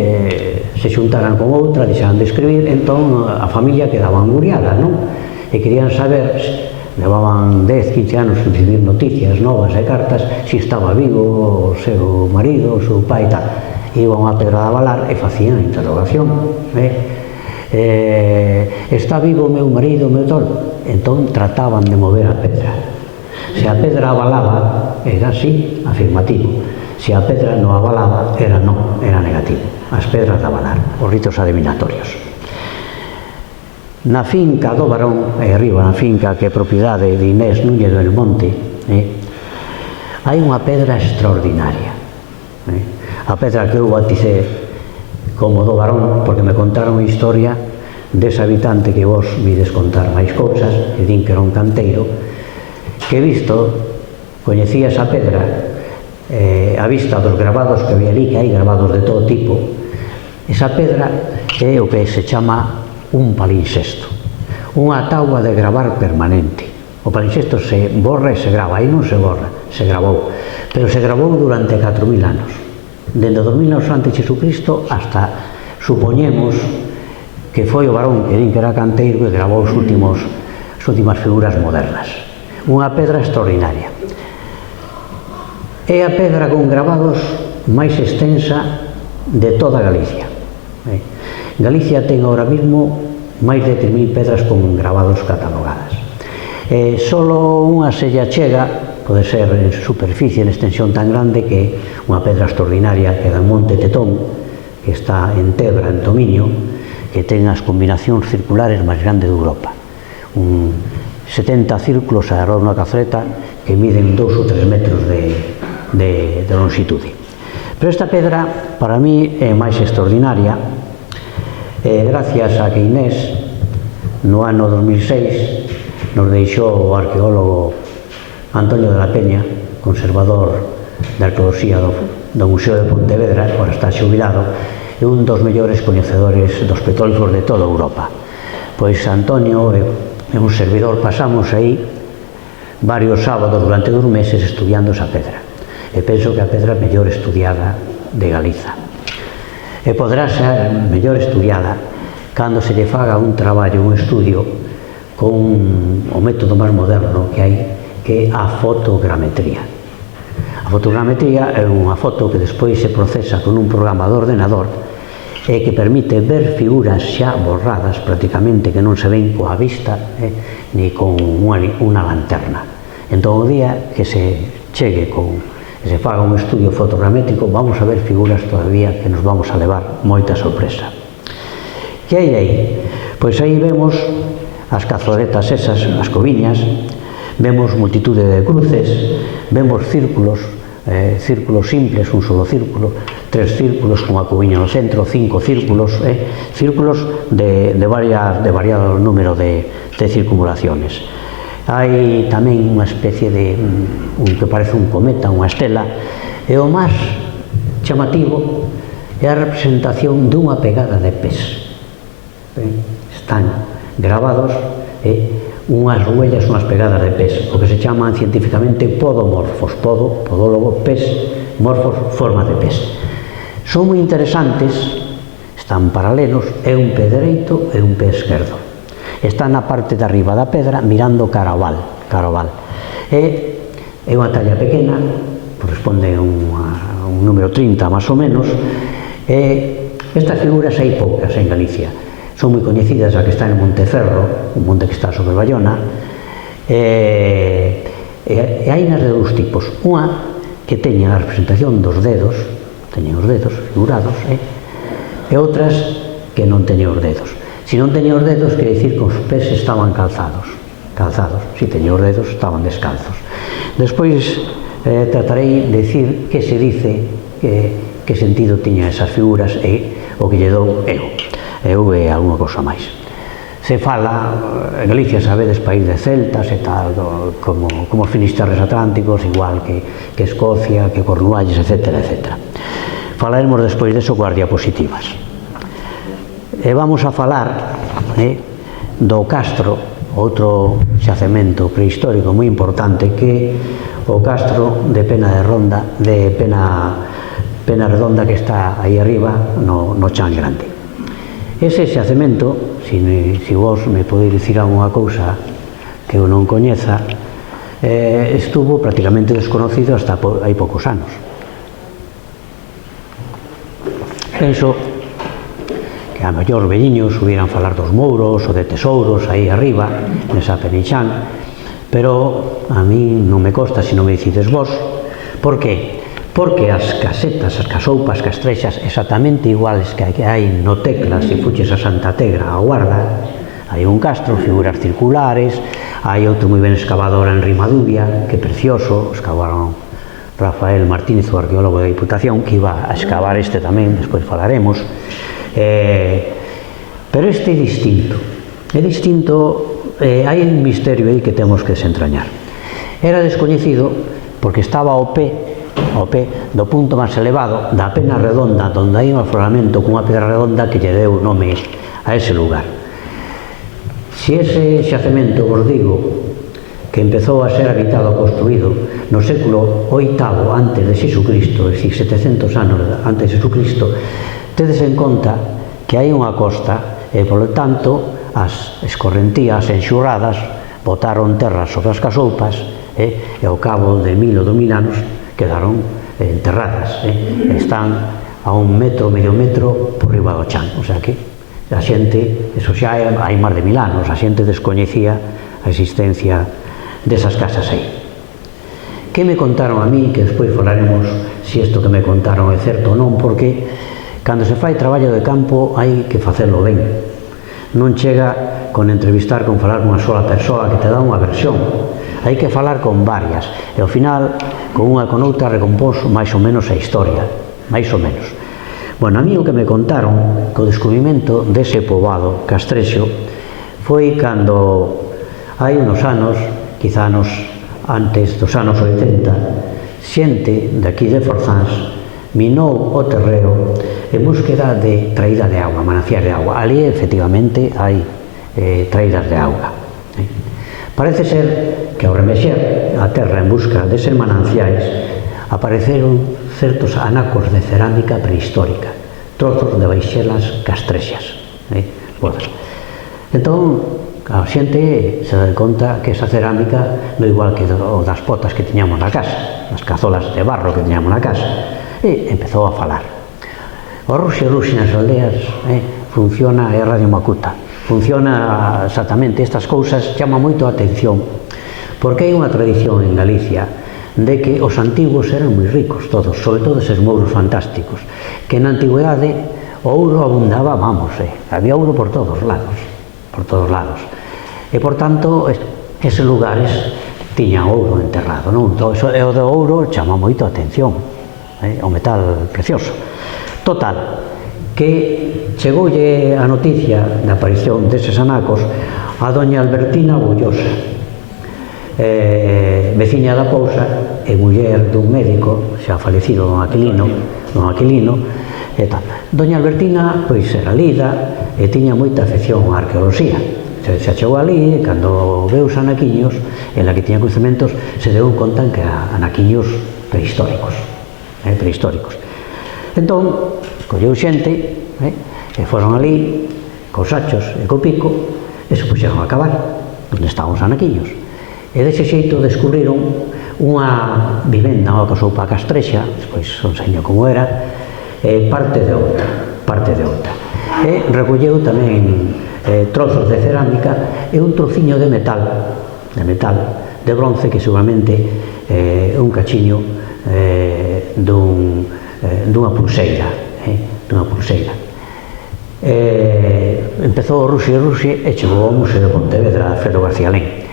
se xuntaran con outra, deixaran de escribir, entón a familia quedaba anguriada, non? E querían saber, levaban 10, 15 anos sin recibir noticias novas e cartas, se estaba vivo o seu marido, o seu pai e tal. Iban a Pedra de Avalar e facían a interrogación. Está vivo o meu marido, o meu tol? Entón trataban de mover a pedra. Se a pedra avalaba, era sí, afirmativo. Se a pedra non avalaba, era non, era negativo. As pedras de Avalar, os ritos adivinatorios. Na finca do Barón, aí arriba na finca que é propiedade de Inés Núñez del Monte, hai unha pedra extraordinaria. A pedra que eu baticé como do Barón, porque me contaron a historia dese habitante que vos vides contar máis cousas, e din que era un canteiro, que visto, coñecía esa pedra, a vista dos gravados que había ali, que hai gravados de todo tipo. Esa pedra é o que se chama un palinxesto, unha tábua de gravar permanente. O palinxesto se borra e se grava, aí non se borra, se gravou, pero se gravou durante 4.000 anos. Dende 2000 anos antes de Jesucristo hasta, supoñemos, que foi o Barón, que din que era canteiro, e gravou as últimas figuras modernas. Unha pedra extraordinaria. É a pedra con gravados máis extensa de toda Galicia. Galicia ten ahora mismo máis de 3.000 pedras con gravados catalogadas. Solo unha se lle achega, pode ser en superficie, en extensión tan grande, que unha pedra extraordinaria que é do Monte Tetón, que está en Tebra, en Tomiño, que ten as combinacións circulares máis grandes de Europa. 70 círculos alrededor dunha cazoleta que miden 2 ou 3 metros de longitude. Pero esta pedra, para mí, é máis extraordinaria, gracias a que Inés, no ano 2006, nos deixou o arqueólogo Antonio de la Peña, conservador de arqueoloxía do Museo de Pontevedra, agora está xubilado, é un dos mellores coñecedores dos petróglifos de toda Europa. Pois Antonio e un servidor pasamos aí varios sábados durante 2 meses estudiando esa pedra. E penso que a pedra mellor estudiada de Galiza. E poderá ser mellor estudiada cando se lle faga un traballo, un estudio con o método máis moderno que hai, que é a fotogrametría. A fotogrametría é unha foto que despois se procesa con un programa de ordenador e que permite ver figuras xa borradas prácticamente, que non se ven coa vista ni con unha lanterna. Entón o día que se chegue que se faga un estudio fotogramétrico, vamos a ver figuras todavía que nos vamos a levar moita sorpresa. Que hai aí? Pois aí vemos as cazoretas esas, as coviñas, vemos multitude de cruces, vemos círculos, círculos simples, un solo círculo, 3 círculos con a coviña no centro, 5 círculos, círculos de variado número de circunvalaciones. Hai tamén unha especie de un que parece un cometa, unha estela, e o máis chamativo é a representación dunha pegada de pés. Están grabados unhas huellas, unhas pegadas de pés, o que se chaman científicamente podomorfos, podólogo, pés, morfos, forma de pés. Son moi interesantes, están paralelos, é un pé dereito e un pé esquerdo. Está na parte de arriba da pedra mirando cara ao val. É unha talla pequena, corresponde a un número 30 máis ou menos, e estas figuras hai poucas en Galicia. Son moi coñecidas a que está en Monteferro, un monte que está sobre Bayona, e hai nas de dous tipos. Unha que teña a representación dos dedos, teñen os dedos figurados, e outras que non teñen os dedos. Se non teñen os dedos, quer dicir que os pés estaban calzados. Se teñen os dedos, estaban descalzos. Despois tratarei de dicir que se dice, que sentido tiñan esas figuras e o que lle dou eu e alguna cosa máis. Se fala, en Galicia, sabedes, país de celtas e tal, como os finisterres atlánticos, igual que Escocia, que Cornualles, etcétera, etcétera. Falaremos despois deso coas diapositivas. E vamos a falar do castro, outro xacemento prehistórico moi importante, que é o castro de Pena Redonda, que está aí arriba no Chan Grande. Ese xacemento, se vos me podeis dicir algunha cousa que eu non coñeza, estuvo prácticamente desconocido hasta hai poucos anos. Penso que a mellor velliños subieran falar dos mouros ou de tesouros aí arriba, nesa Penichán, pero a mí non me consta se non me dicides vos. Por que? Porque as casetas, as casoupas, castrexas, exactamente iguales que hai no Tecla, se fuches a Santa Tegra, a Guarda, hai un castro, figuras circulares, hai outro moi ben escavado ahora en Rimadubia, que precioso, escavaron Rafael Martínez, o arqueólogo da Diputación, que iba a escavar este tamén, despois falaremos. Pero este é distinto, hai un misterio aí que temos que desentrañar. Era descoñecido porque estaba ao pé do punto máis elevado da Pena Redonda, onde hai un afloramento cunha pedra redonda que lle deu nome a ese lugar. Se ese xacemento, vos digo, que empezou a ser habitado e construído no século VIII antes de Xesucristo, é dicir, 700 anos antes de Xesucristo, tedes en conta que hai unha costa e, polo tanto, as escorrentías enxurradas botaron terra sobre as casoupas e ao cabo de 1000 ou 2000 anos quedaron enterradas. Están a un metro, medio metro por riba do chan. O sea que a xente, eso xa hai máis de 1000 anos, a xente descoñecía a existencia desas casas aí. Que me contaron a mí, que despois falaremos se isto que me contaron é certo ou non, porque cando se fai traballo de campo hai que facelo ben. Non chega con entrevistar, con falar con unha sola persoa que te dá unha versión. Hai que falar con varias e ao final, con unha con outra, recompós máis ou menos a historia, máis ou menos. Bueno, a mí o que me contaron co descubrimento dese poboado castrexo foi cando hai unos anos, quizá antes dos anos 80, xente de aquí de Forzans minou o terreo en búsqueda de traída de auga, mananciais de auga. Ali, efectivamente, hai traídas de auga. Parece ser que ao remexer a terra en busca deses mananciais apareceron certos anacos de cerámica prehistórica, trozos de baixelas castrexas. bodas. Entón, a xente se dá conta que esa cerámica non é igual que o das potas que tiñamos na casa, as cazolas de barro que tiñamos na casa, e empezou a falar. O Ruxe nas aldeas funciona, é Radio Macuta, funciona exactamente, estas cousas chama moito a atención, porque hai unha tradición en Galicia de que os antigos eran moi ricos todos, sobre todo eses mouros fantásticos, que na antigüedade o ouro abundaba, vamos, había ouro por todos lados, e por tanto eses lugares tiñan ouro enterrado, non? E o do ouro chama moito a atención, o metal precioso. Total, que chegoulle a noticia da aparición deses anacos a doña Albertina Bollosa, veciña da Pousa e muller dun médico xa falecido, don Aquilino, e tal. Doña Albertina pois era lida e tiña moita afección á arqueoloxía. Se chegou ali, cando veu os anaquiños, en la que tiña conhecimentos, se deu conta que eran anaquiños prehistóricos. Entón, colleu xente, e foron ali, cos sachos e co pico, e se puxeron a cavar onde estaban os anaquiños. E dese xeito descubriron unha vivenda, unha casoupa castrexa, despois os enseño como era, parte de outra. E recolleu tamén trozos de cerámica e un trociño de metal, de bronce, que seguramente é un cachiño dunha pulseira, empezou o Ruxe e chegou ao Museo de Pontevedra, Alfredo García Lén,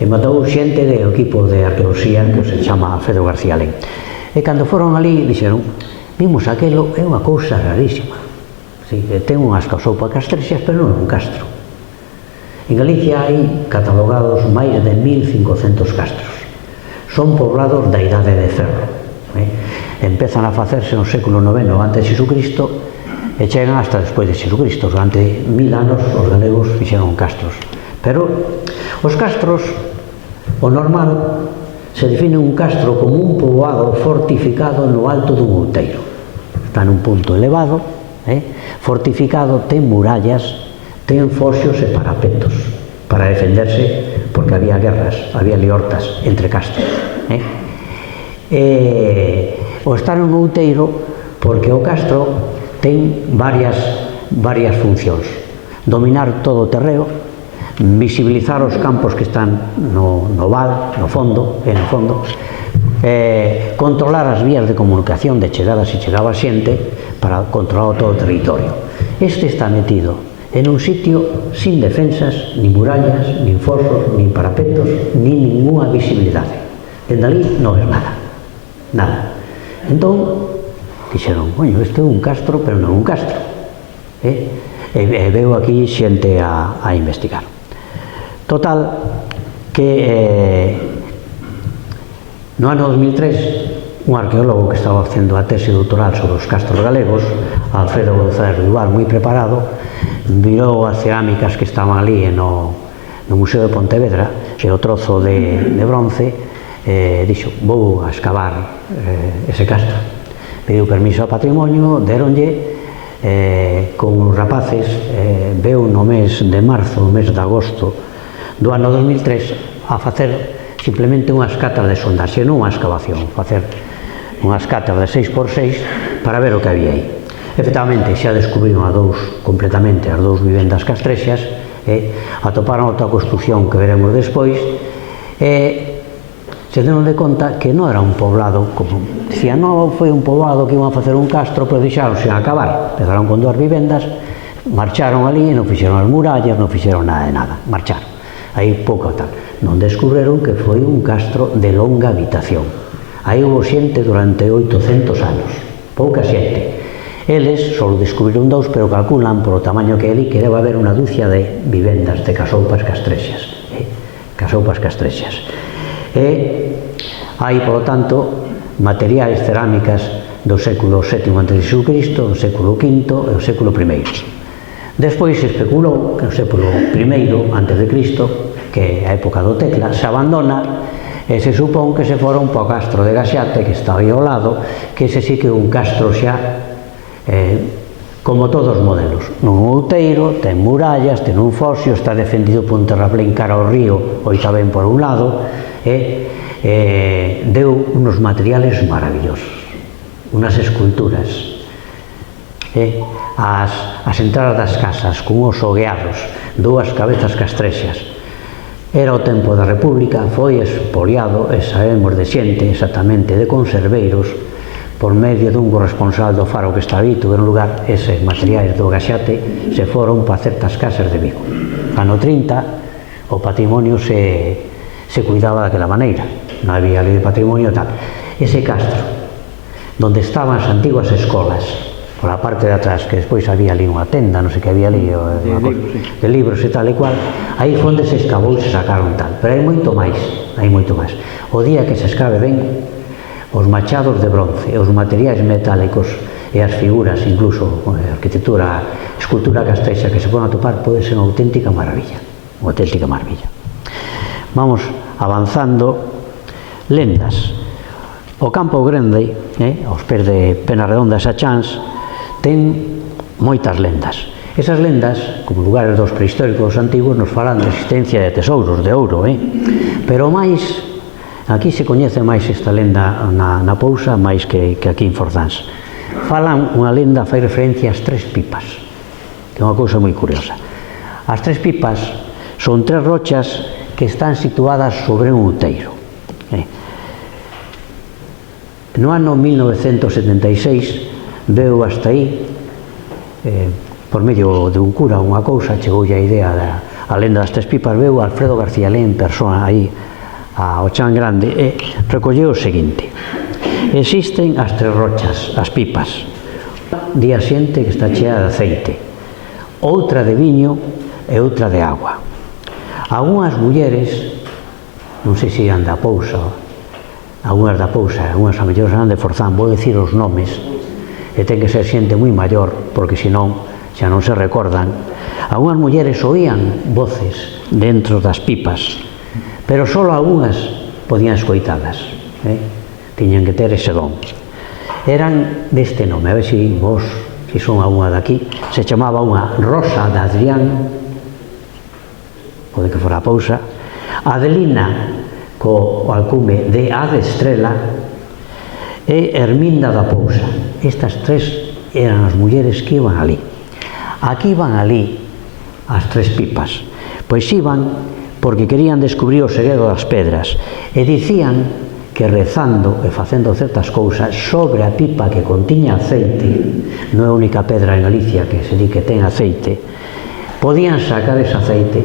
e mandou xente do equipo de arqueoloxía que se chama Alfredo García Lén, e cando foron ali dixeron: vimos aquelo, é unha cousa rarísima, ten unhas casoupas castrexas, pero non un castro. En Galicia hai catalogados máis de 1500 castros, son poblados da Idade de Ferro, empezan a facerse no século IX antes de Jesucristo e chegan hasta despois de Jesucristo. Durante 1000 anos os galegos fixeron castros, pero os castros, o normal, se define un castro como un poboado fortificado no alto dun outeiro. Está nun punto elevado, fortificado, ten murallas, ten foxos e parapetos para defenderse, porque había guerras, había liortas entre castros. O estar nun outeiro porque o castro ten varias funcións: dominar todo o terreo, visibilizar os campos que están no val, no fondo, controlar as vías de comunicación de chegada se chegaba xente, para controlar todo o territorio. Este está metido en un sitio sin defensas, ni murallas, ni fosos, ni parapetos, ni ninguna visibilidade. Dende ali non ves nada. Entón, dixeron: bueno, isto é un castro, pero non un castro. E veu aquí xente a investigar. Total, que no ano 2003 un arqueólogo que estaba facendo a tese doutoral sobre os castros galegos, Alfredo González Rival, moi preparado, mirou as cerámicas que estaban ali no Museo de Pontevedra e o trozo de bronce, dixo: vou a excavar ese castro. Pediu permiso ao patrimonio, deronlle, con os rapaces, veu no mes de marzo, no mes de agosto do ano 2003 a facer simplemente unhas catas de sondaxe, non unha excavación, facer unhas catas de 6x6 para ver o que había aí. Efectivamente, xa descubriron completamente as dous vivendas castrexas, atoparon outra construción que veremos despois, e se deron de conta que non era un poblado, como dicían, non foi un poblado que iban a facer un castro, pero deixaron sen acabar, empezaron con dúas vivendas, marcharon ali e non fixeron as murallas, non fixeron nada de nada, marcharon. Aí pouco tal. Non descubriron que foi un castro de longa habitación. Aí houve xente durante 800 anos, pouca xente. Eles só descubriron dous, pero calculan polo tamaño que é ali que debe haber unha dúcia de vivendas de casoupas castrexas. E hai, polo tanto, materiais, cerámicas do século VII a.C., do século V e do século I. Despois se especulou que no século I a.C., que é a época do Tecla, se abandona e se supón que se foron para o castro de Gaxate, que está aí ao lado, que ese sí que é un castro xa como todos os modelos. Nun outeiro, ten murallas, ten un fosio, está defendido por un terraplén cara ao río, oita ben por un lado, deu unos materiales maravillosos, unas esculturas, as entradas das casas con os hogueados, dúas cabezas castrexas. Era o tempo da República, foi expoliado, e sabemos de xente exactamente de conserveiros, por medio dun corresponsal do Faro que está aí, tuveron lugar eses materiais do Gaxate, se foron para certas casas de Vigo. Ano 30, o patrimonio se cuidaba daquela maneira, non había lei de patrimonio e tal. Ese castro, donde estaban as antiguas escolas, por a parte de atrás, que despois había ali unha tenda, non sei que había ali, de libros e tal e cual, aí foi onde se escavou e se sacaron tal. Pero hai moito máis, hai moito máis. O día que se escabe ben, os machados de bronce, os materiais metálicos e as figuras, incluso a arquitectura, escultura castrexa que se poden atopar, pode ser unha auténtica maravilla, unha auténtica maravilla. Vamos avanzando. Lendas. O Campo Grande, aos pés de Penarredonda e Sachans, ten moitas lendas. Esas lendas, como lugares dos prehistóricos antigos, nos falan de existencia de tesouros de ouro, pero máis, aquí se coñece máis esta lenda na Pousa, máis que aquí en Forzans. Falan unha lenda, fai referencia ás tres pipas, que é unha cousa moi curiosa. As tres pipas son tres rochas que están situadas sobre un outeiro. No ano 1976 veu hasta aí, por medio de un cura, unha cousa, chegoulle a idea da lenda das tres pipas, veu Alfredo García Lé en persona aí ao Chan Grande e recolleu o seguinte: existen as tres rochas, as pipas, di a xente que está chea de aceite, outra de viño e outra de agua. Algúnas mulleres, non sei se eran da Pousa, algúnas da Pousa, algúnas a mellor eran de Forzán, vou dicir os nomes, e ten que ser xente moi maior, porque senón xa non se recordan. Algúnas mulleres oían voces dentro das pipas, pero só algúnas podían escoitalas, tiñan que ter ese don. Eran deste nome, a ver se vos, se son algunha daqui, se chamaba unha Rosa de Adrián, pode que fora a Pousa, Adelina co alcume de A de Estrela e Herminda da Pousa. Estas tres eran as mulleres que iban ali. Aquí iban ali as tres pipas, pois iban porque querían descubrir o segredo das pedras e dicían que rezando e facendo certas cousas sobre a pipa que contiña aceite, non é a única pedra en Galicia que se di que ten aceite, podían sacar ese aceite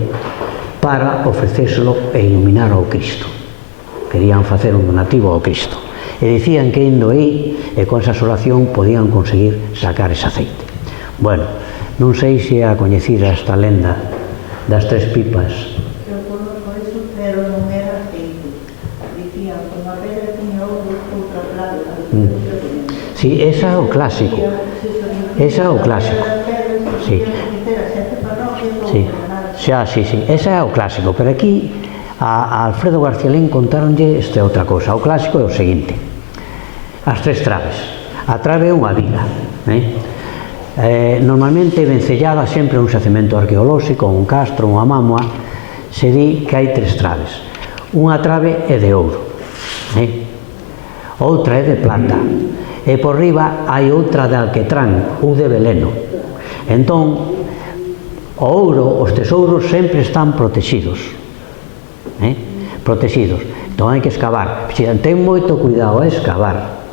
para ofrecérselo e iluminar ao Cristo. Querían facer un donativo ao Cristo. E dicían que indo aí e con esa oración podían conseguir sacar ese aceite. Bueno, non sei se a coñecida esta lenda das tres pipas. Eu conozco iso, pero non era aceite. Dicían, como a pedra tiña outra plata. Si, esa é o clásico. Esa é o clásico. Si. Si. Xa, si, si. Esa é o clásico, pero aquí a Alfredo García Lén contaronlle esta outra cousa. O clásico é o seguinte: as tres traves. A trave é unha viga, normalmente vencellada sempre a un xacemento arqueolóxico, un castro, unha mámoa. Se di que hai tres traves. Unha trave é de ouro, outra é de plata, e por riba hai outra de alquetrán ou de veleno. Entón, o ouro, os tesouros sempre están protegidos, protegidos. Entón hai que escavar. Ten moito cuidado a escavar,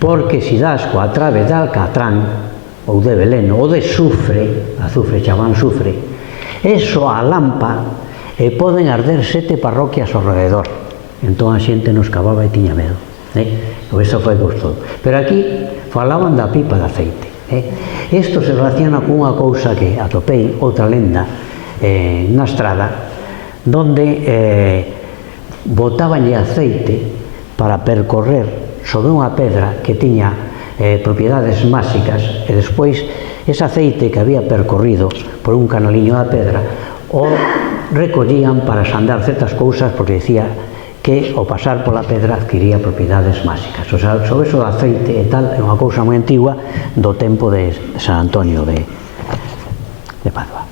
porque se das coa trave de alcatrán ou de veleno ou de sufre, azufre chaman sufre, eso a lampa e poden arder 7 parroquias ao redor. Entón a xente non escavaba e tiña medo. Eso foi gostoso. Pero aquí falaban da pipa de aceite. Isto se relaciona con unha cousa que atopei, outra lenda na estrada, donde botabanlle aceite para percorrer sobre unha pedra que tiña propiedades máxicas, e despois ese aceite que había percorrido por un canaliño da pedra o recollían para xandar certas cousas, porque decía que ao pasar pola pedra adquiría propiedades máxicas. O sea, sobre eso o aceite e tal é unha cousa moi antigua do tempo de San Antonio de Padua.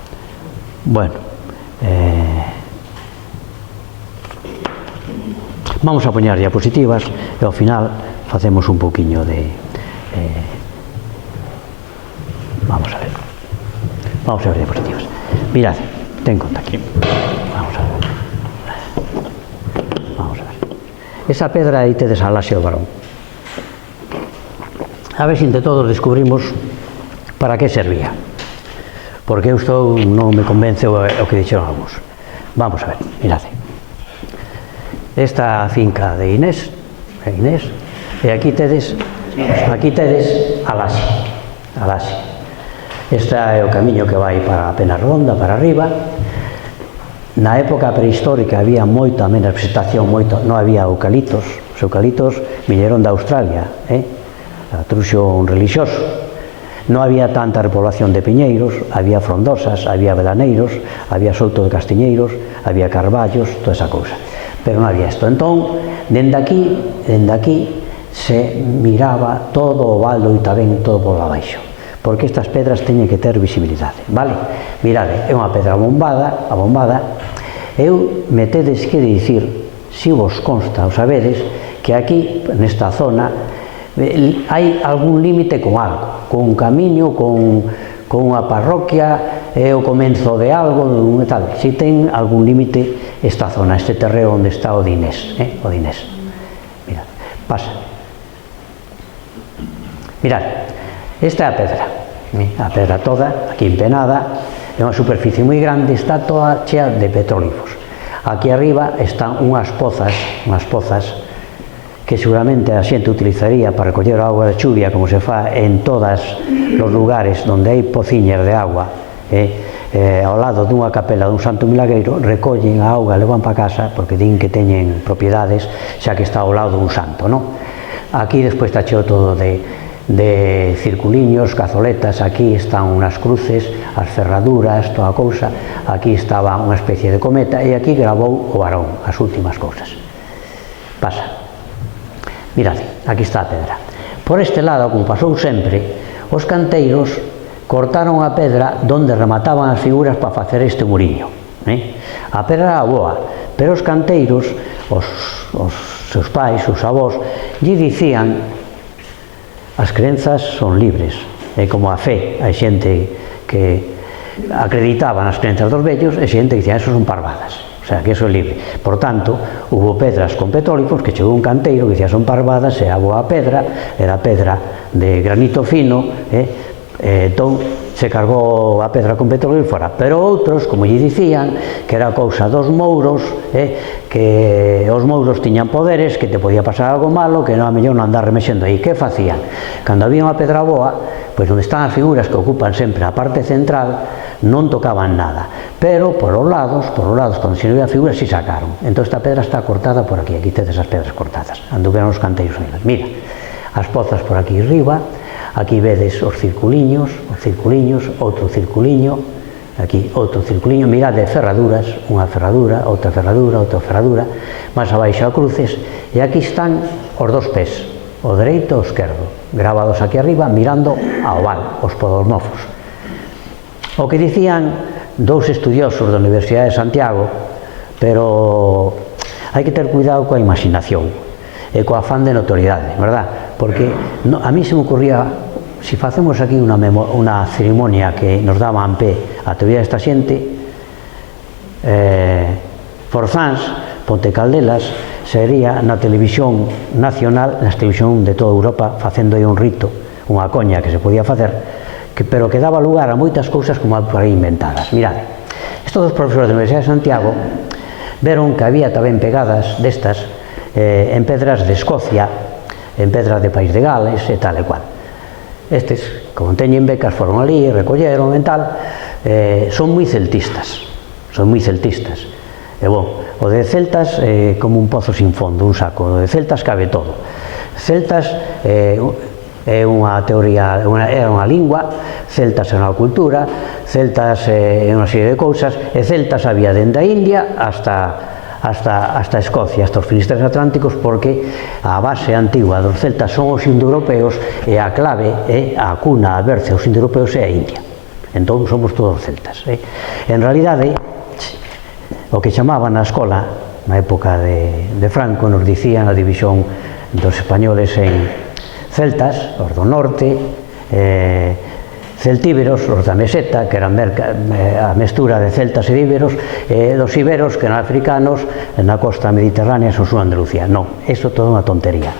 Bueno, vamos a poñer diapositivas e ao final facemos un pouquiño de vamos a ver diapositivas. Mirad, ten conta aquí, vamos a ver. Esa pedra aí tedes a Laxe do Barón. A ver se entre todos descubrimos para que servía, porque eu non me convence o que dixeron algúns. Vamos a ver, mirade. Esta finca de Inés, e aquí tedes a Laxe. Este é o camiño que vai para a Penarredonda, para arriba. Na época prehistórica había moita menos vegetación, non había eucaliptos. Os eucaliptos viñeron da Australia, trouxo un relixioso. Non había tanta repoblación de piñeiros, había frondosas, había vedaneiros, había souto de castiñeiros, había carballos, toda esa cousa. Pero non había isto. Entón, dende aquí se miraba todo o val do Oitavén, todo por abaixo, porque estas pedras teñen que ter visibilidade, vale? Mirade, é unha pedra abombada, eu metedes que dicir, se vos consta, o sabedes, que aquí, nesta zona, hai algún límite con algo, con un camiño, con unha parroquia, é o comenzo de algo, tal, se ten algún límite esta zona, este terreo onde está o de Inés, o de Inés. Mirad, pasa. Mirad, esta é a pedra toda, aquí empenada, é unha superficie moi grande, está toda chea de petróglifos. Aquí arriba están unhas pozas que seguramente a xente utilizaría para recoller auga de chuvia, como se fa en todos os lugares onde hai pociñas de agua, ao lado dunha capela dun santo milagreiro, recollen a auga, levan para casa, porque din que teñen propiedades, xa que está ao lado dun santo, non? Aquí despois está cheo todo de circuliños, cazoletas, aquí están unhas cruces, as ferraduras, toda a cousa, aquí estaba unha especie de cometa e aquí gravou o Barón, as últimas cousas. Pasa. Mirade, aquí está a pedra. Por este lado, como pasou sempre, os canteiros cortaron a pedra donde remataban as figuras para facer este muriño. A pedra era boa, pero os canteiros, os seus pais, os avós, lle dicían: as crenzas son libres, é como a fe, hai xente que acreditaba nas crenzas dos vellos e xente que dicía, eso son parvadas, o sea, que eso é libre. Por tanto, hubo pedras con petróglifos que chegou un canteiro que dicía son parvadas e a boa pedra era pedra de granito fino, entón se cargou a pedra con petróglifos fora. Pero outros, como lle dicían, que era cousa dos mouros, que os mouros tiñan poderes, que te podía pasar algo malo, que non a mellor non andar remexendo aí. Que facían? Cando había unha pedra boa, pois onde están as figuras que ocupan sempre a parte central, non tocaban nada, pero por os lados, cando se non había figuras, si sacaron. Entón esta pedra está cortada por aquí tedes as pedras cortadas, anduveron os canteiros nelas. Mira, as pozas por aquí arriba, aquí vedes os circuliños, outro circuliño, aquí outro circuliño, mirade ferraduras, unha ferradura, outra ferradura, máis abaixo a cruces, e aquí están os dos pés, o dereito e o esquerdo, gravados aquí arriba, mirando ao val, os podomorfos. O que dicían dous estudiosos da Universidade de Santiago, pero hai que ter cuidado coa imaginación e coa afán de notoriedade, verdad? Porque a mí se me ocurría, se facemos aquí unha ceremonia que nos daba en pé a teoría desta xente, Forzans, Ponte Caldelas, sería na televisión nacional, na televisión de toda Europa, facendo aí un rito, unha coña que se podía facer, pero que daba lugar a moitas cousas como por aí inventadas. Mirade, estes dos profesores da Universidade de Santiago veron que había tamén pegadas destas en pedras de Escocia, en pedras de País de Gales e tal e cual. Estes, como teñen becas, foron ali, recolleron e tal, son moi celtistas, e bon, o de celtas é como un pozo sin fondo, un saco, o de celtas cabe todo. Celtas é unha teoría, é unha lingua, celtas é unha cultura, celtas é unha serie de cousas, e celtas había dende a India hasta hasta Escocia, hasta os Finisterres Atlánticos, porque a base antigua dos celtas son os indoeuropeos e a clave, a cuna, a berce dos indoeuropeos é a India. Entón somos todos celtas. En realidade, o que chamaban na escola, na época de Franco, nos dicían a división dos españoles en celtas, os do norte, celtíberos, os da meseta, que eran a mestura de celtas e de íberos, dos iberos, que eran africanos, na costa mediterránea, son súa Andalucía. Non, iso todo unha tontería.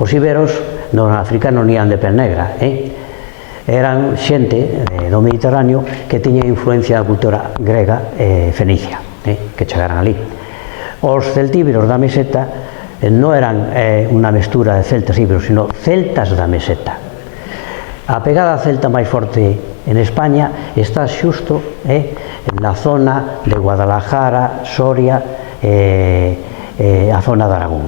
Os iberos, non africanos ni eran de pel negra, eran xente do Mediterráneo que tiña influencia da cultura grega e fenicia, que chegaran ali. Os celtíberos da meseta non eran unha mestura de celtas e íberos, sino celtas da meseta. A pegada celta máis forte en España está xusto na zona de Guadalajara, Soria e a zona de Aragón.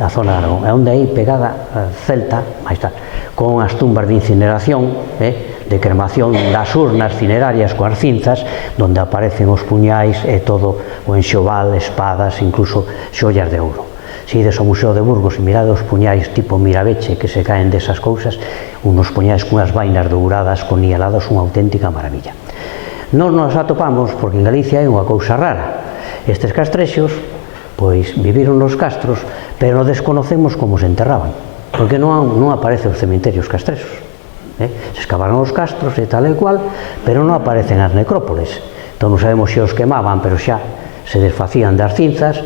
A zona de Aragón, é onde hai pegada celta, máis tal, con as tumbas de incineración, de cremación das urnas cinerarias coas cinzas, donde aparecen os puñais e todo o enxoval, espadas, incluso xollas de ouro. Se ides ao Museo de Burgos e mirade os puñais tipo Mirabeche que se caen desas cousas, unos puñais cunhas vainas douradas con nielados, unha auténtica maravilla. Nos nos atopamos porque en Galicia é unha cousa rara. Estes castrexos, pois, viviron nos castros, pero desconocemos como se enterraban, porque non aparecen os cementerios castrexos. Se escavaron os castros e tal e cual, pero non aparecen as necrópoles. Entón non sabemos se os quemaban, pero xa se desfacían das cinzas.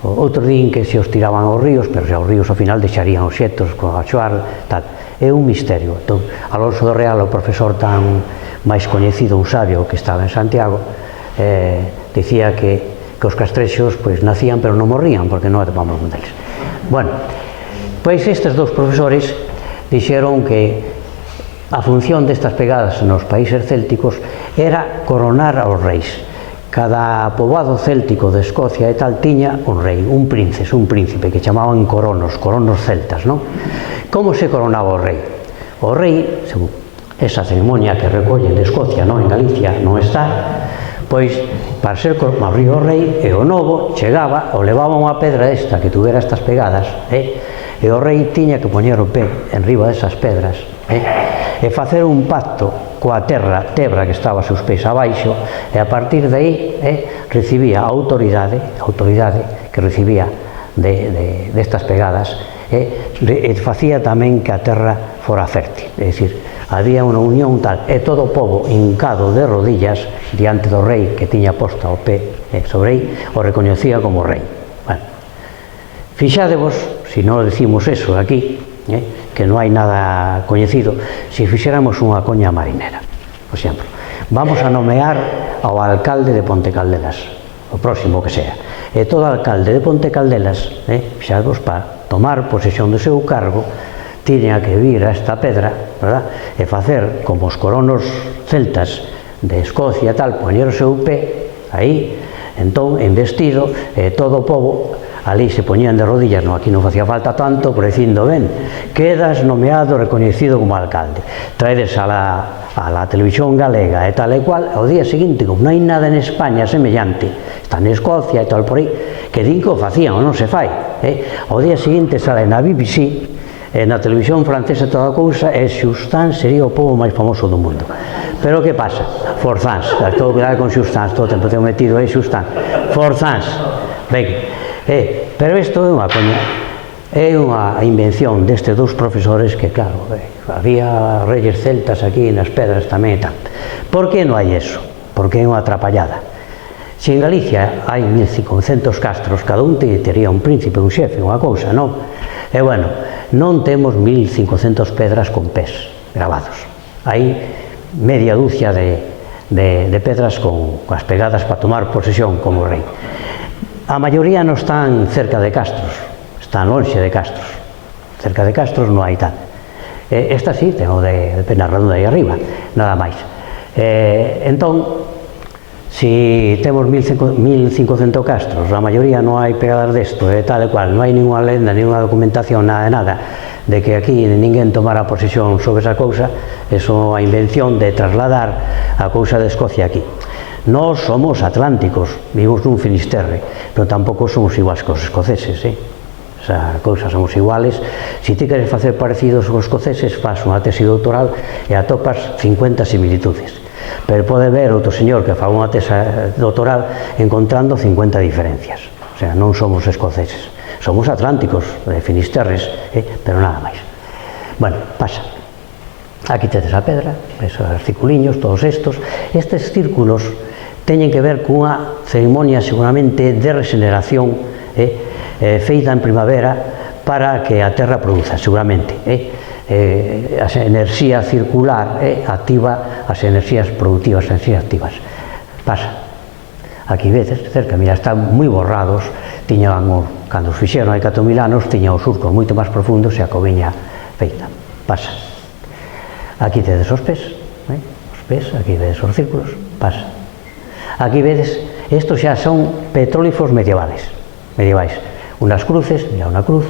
Outros din que se os tiraban aos ríos, pero xa os ríos ao final deixarían os xetos con a xoar, tal. É un misterio. Entón, Alonso do Real, o profesor tan máis coñecido, un sabio que estaba en Santiago, dicía que os castrexos pois nacían pero non morrían, porque non atopamos un deles. Bueno, pois estes dous profesores dixeron que a función destas pegadas nos países célticos era coronar aos reis. Cada poboado céltico de Escocia e tal tiña un rei, un príncipe que chamaban coronos celtas, non? Como se coronaba o rei? O rei, esa ceremonia que recollen de Escocia, non, en Galicia non está, pois, para ser abrir o rei, e o novo chegaba, o levaba unha pedra esta que tuvera estas pegadas, e o rei tiña que poñer o pé en riba desas pedras, e facer un pacto coa tebra que estaba a seus pés abaixo, e a partir de aí recibía a autoridade que recibía destas pegadas, e facía tamén que a terra fora fértil, é dicir, había unha unión tal, e todo o pobo hincado de rodillas diante do rei que tiña posta o pé sobre aí, o recoñecía como rei. Bueno, fixádevos, se non decimos eso aquí, que non hai nada coñecido, se fixéramos unha coña marinera, por exemplo, vamos a nomear ao alcalde de Ponte Caldelas, o próximo que sea, e todo alcalde de Ponte Caldelas, fixadvos, para tomar posesión do seu cargo, tiña que vir a esta pedra, verdad? E facer como os coronos celtas de Escocia e tal, poñer o seu pé aí, entón, investido, e todo o pobo ali se poñían de rodillas, non, aquí non facía falta tanto, pero dicindo, ben, quedas nomeado, recoñecido como alcalde, traedes a la televisión galega e tal e cual, ao día seguinte, como non hai nada en España semellante, está en Escocia e tal por aí, que din que o facían, ou non se fai, ao día seguinte sale na BBC, na televisión francesa toda a cousa, e Xustans sería o pobo máis famoso do mundo. Pero que pasa? Forzans, todo cuidado con Xustans, todo o tempo tengo metido aí Xustans, Forzans, ben, pero isto é unha coña, é unha invención destes dous profesores que, claro, había reyes celtas aquí nas pedras tamén e tal. Por que non hai eso? Porque é unha atrapallada. Se en Galicia hai 1500 castros, cada un tería un príncipe, un xefe, unha cousa, non? E, bueno, non temos 1500 pedras con pés gravados. Hai media dúcia de pedras con as pegadas para tomar posesión como rei. A maioría non están cerca de castros, están lonxe de castros. Cerca de castros non hai tal. Esta sí, tengo de pena redonda aí arriba, nada máis. Entón, se temos 1500 castros, a maioría non hai pegadas desto, tal e cual, non hai ninguna lenda, ninguna documentación, nada de nada, de que aquí ninguén tomara posesión sobre esa cousa, é só a invención de trasladar a cousa de Escocia aquí. Nós somos atlánticos, vivimos nun Finisterre, pero tampouco somos iguais que os escoceses, O sea, cousas somos iguales. Se ti queres facer parecidos aos escoceses, faz unha tesi doutoral e atopas 50 similitudes. Pero pode ver outro señor que fa unha tesi doutoral encontrando 50 diferencias. O sea, non somos escoceses, somos atlánticos, Finisterres, pero nada máis. Bueno, pasa. Aquí tedes a pedra, esos circuliños, todos estes círculos teñen que ver cunha ceremonia seguramente de regeneración feita en primavera para que a terra produza, seguramente. A enerxía circular activa as enerxías productivas, as enerxías activas. Pasa. Aquí vedes, cerca, mira, están moi borrados, cando os fixeron hai 4.000 anos, tiña os surcos moito máis profundos e a coviña feita. Pasa. Aquí tedes os pés, aquí vedes os círculos, pasa. Aquí vedes, estos xa son petrólifos medievais, unas cruces, mira unha cruz,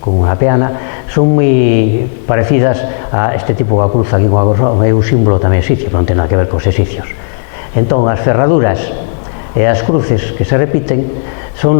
con unha peana, son moi parecidas a este tipo de cruz aquí, é un símbolo tamén exipcio, non ten nada que ver cos exipcios. Entón, as ferraduras e as cruces que se repiten son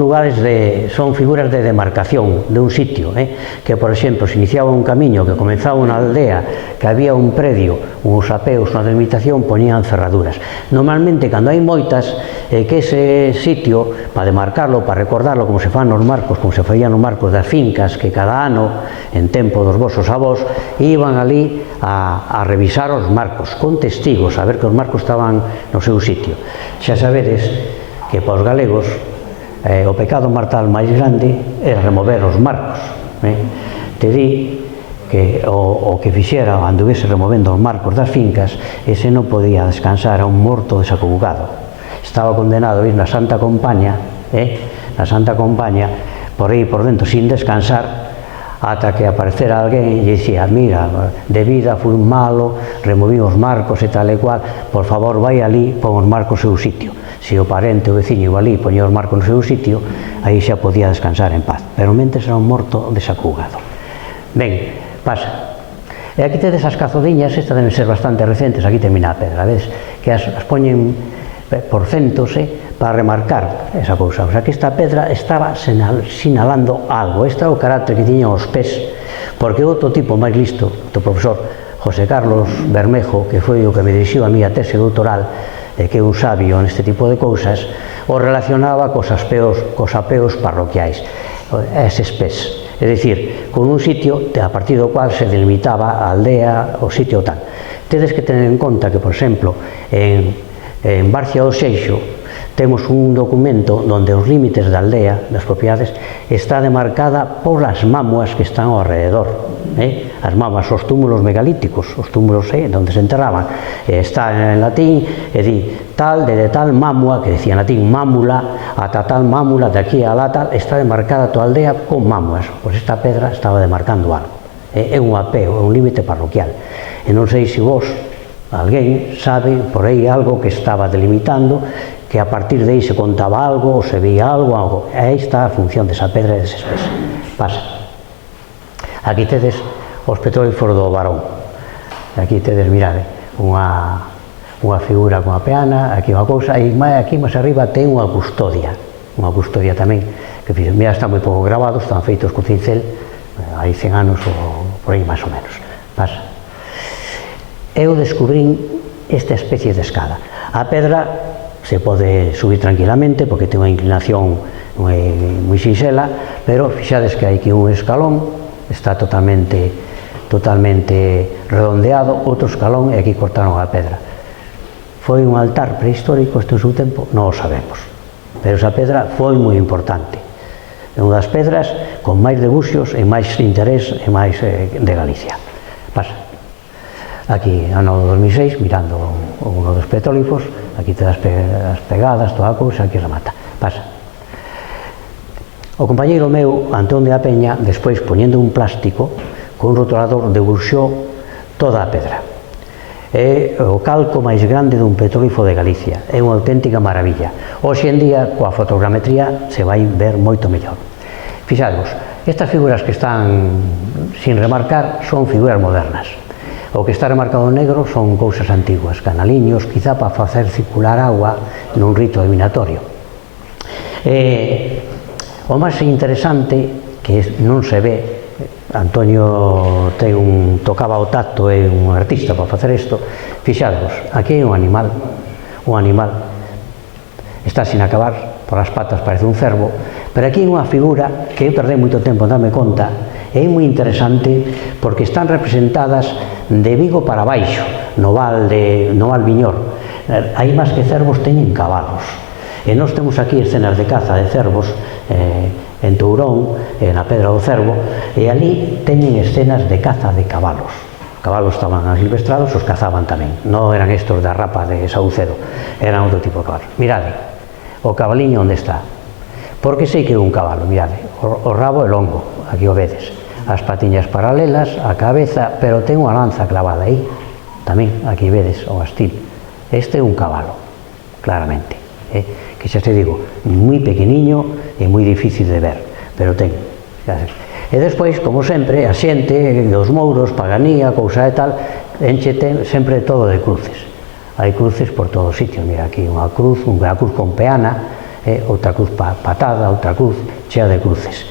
figuras de demarcación de un sitio, que, por exemplo, se iniciaba un camiño que comenzaba unha aldea, que había un predio, uns apeos, unha delimitación, poñían ferraduras. Normalmente, cando hai moitas, que ese sitio, para demarcarlo, para recordarlo, como se fan nos marcos, como se faían nos marcos das fincas, que cada ano, en tempo dos vosos avós, iban ali a revisar os marcos, con testigos, a ver que os marcos estaban no seu sitio. Xa sabedes que para os galegos o pecado mortal máis grande é remover os marcos. Te di que o que fixera anduvese removendo os marcos das fincas, ese non podía descansar, a un morto desacugado. Estaba condenado a ir na Santa Compaña, por aí por dentro, sin descansar, ata que aparecera alguén e dicía: mira, de vida fui un malo, removí os marcos e tal e cual, por favor vai ali, pon os marcos no seu sitio. Se o parente ou veciño iba ali e poñía os marcos no seu sitio, aí xa podía descansar en paz, pero mentes era un morto desacugado. Ben, pasa. E aquí tedes as cazodiñas, estas deben ser bastante recentes, aquí termina a pedra, vedes, que as poñen por centos, para remarcar esa cousa. O sea, que esta pedra estaba sinalando algo. Este é o carácter que tiñan os pés, porque outro tipo máis listo, o profesor José Carlos Bermejo, que foi o que me dirixiu a mí a tese doutoral, que é un sabio neste tipo de cousas, o relacionaba cos apeos parroquiais, eses pés. É dicir, con un sitio a partir do cual se delimitaba a aldea, o sitio tal. Tedes que tener en conta que, por exemplo, en Barcia do Seixo temos un documento onde os límites da aldea, das propiedades, está demarcada por as mámuas que están ao alrededor. As mámuas, os túmulos megalíticos, os túmulos onde se enterraban. Está en latín, e di tal, de tal mámua, que decía en latín mámula, ata tal mámula, de aquí a lá tal, está demarcada toda a aldea con mámuas. Pois esta pedra estaba demarcando algo. É un apeo, é un límite parroquial. E non sei se vos, alguén, sabe por aí algo que estaba delimitando, que a partir de aí se contaba algo, ou se veía algo. E aí está a función desa pedra e deses pés. Pasa. Aquí tedes os petrólifos do Barón. Aquí tedes, mirade, unha figura con a peana, aquí unha cousa, e aquí máis arriba ten unha custodia tamén, que mira, está moi pouco grabado, están feitos con cincel, hai 100 anos ou por aí máis ou menos. Pasa. Eu descubrín esta especie de escada. A pedra se pode subir tranquilamente porque ten unha inclinación moi sinxela, pero fixades que hai aquí un escalón, está totalmente redondeado, outro escalón, e aquí cortaron a pedra. Foi un altar prehistórico este en seu tempo? Non o sabemos, pero esa pedra foi moi importante. É unha das pedras con máis debuxos e máis interés e máis de Galicia. Pasa. Aquí, ano 2006, mirando uno dos petrólifos, aquí te das as pegadas, toda a cousa, aquí remata. Pasa. O compañeiro meu, Antón de a Peña, despois, poñendo un plástico, con un rotulador, debuxou toda a pedra. É o calco máis grande dun petrólifo de Galicia. É unha auténtica maravilla. Hoxe en día, coa fotogrametría, se vai ver moito mellor. Fixadvos, estas figuras que están sin remarcar son figuras modernas. O que está remarcado en negro son cousas antiguas, canaliños, quizá para facer circular agua nun rito adivinatorio. O máis interesante, que non se ve, Antonio tocaba o tacto, é un artista para facer isto, fixadvos, aquí hai un animal, está sin acabar, por as patas parece un cervo, pero aquí hai unha figura que eu tardei moito tempo en darme conta, é moi interesante porque están representadas de Vigo para baixo, no val Viñor. Aí máis que cervos teñen cabalos, e nós temos aquí escenas de caza de cervos en Tourón, na Pedra do Cervo, e ali teñen escenas de caza de cabalos. Os cabalos estaban asilvestrados, os cazaban tamén, non eran estos da rapa de Saucedo, eran outro tipo de cabalos. Mirade, o cabaliño onde está, porque sei que é un cabalo, mirade, o rabo é longo, aquí o vedes, as patiñas paralelas, a cabeza, pero ten unha lanza clavada aí, tamén, aquí vedes o astil. Este é un cabalo, claramente, que xa te digo, moi pequeniño e moi difícil de ver, pero ten. E despois, como sempre, a xente dos mouros, paganía, cousa e tal, enchete sempre todo de cruces. Hai cruces por todo o sitio, mira aquí unha cruz con peana, outra cruz patada, outra cruz chea de cruces.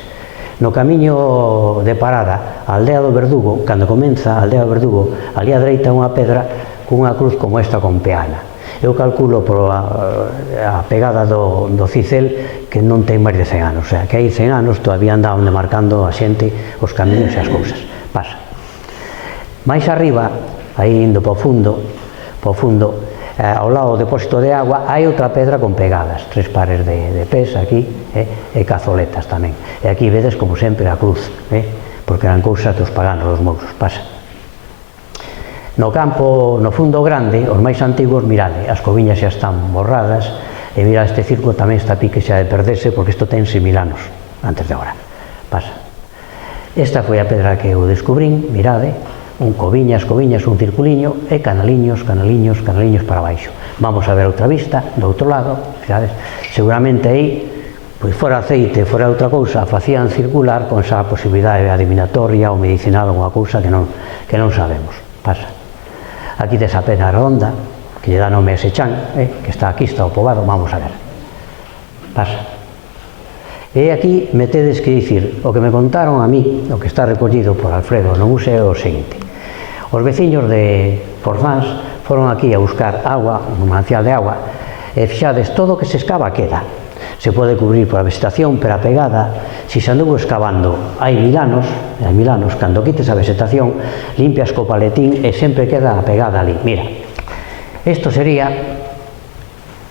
No camiño de parada, a aldea do Verdugo, cando comeza a aldea do Verdugo, ali á dereita unha pedra cunha cruz como esta con peana. Eu calculo por a pegada do Cicel que non ten máis de 100 anos, o sea, que hai 100 anos todavía andaban demarcando a xente os camiños e as cousas. Pasa. Mais arriba, aí indo para o fundo, ao lado do depósito de agua, hai outra pedra con pegadas, 3 pares de pés aquí, e cazoletas tamén. E aquí vedes, como sempre, a cruz, porque eran cousas dos paganos, dos mouros. Pasa. No campo, no fundo grande, os máis antigos, mirade, as coviñas xa están borradas, e mira, este circo tamén está a pique xa de perderse, porque isto ten 6.000 anos, antes de agora. Pasa. Esta foi a pedra que eu descubrín, mirade, un coviñas, un circuliño, e canaliños para baixo. Vamos a ver outra vista, do outro lado, mirades, seguramente aí, pois fora aceite, fora outra cousa, facían circular con esa posibilidade adivinatoria ou medicinal, unha cousa que non sabemos. Pasa. Aquí desa pedra redonda, que lle dá nome a ese chan, que está aquí, está o poboado, vamos a ver. Pasa. E aquí me tedes que dicir, o que me contaron a mí, o que está recollido por Alfredo no museo, é o seguinte. Os veciños de Forzáns foron aquí a buscar agua, un manancial de agua, e fixades, todo o que se escava queda. Se pode cubrir por a vegetación, pero a pegada, se se anduvo excavando hai 1000 anos, cando quites a vegetación, limpias co paletín e sempre queda a pegada ali. Mira, isto sería,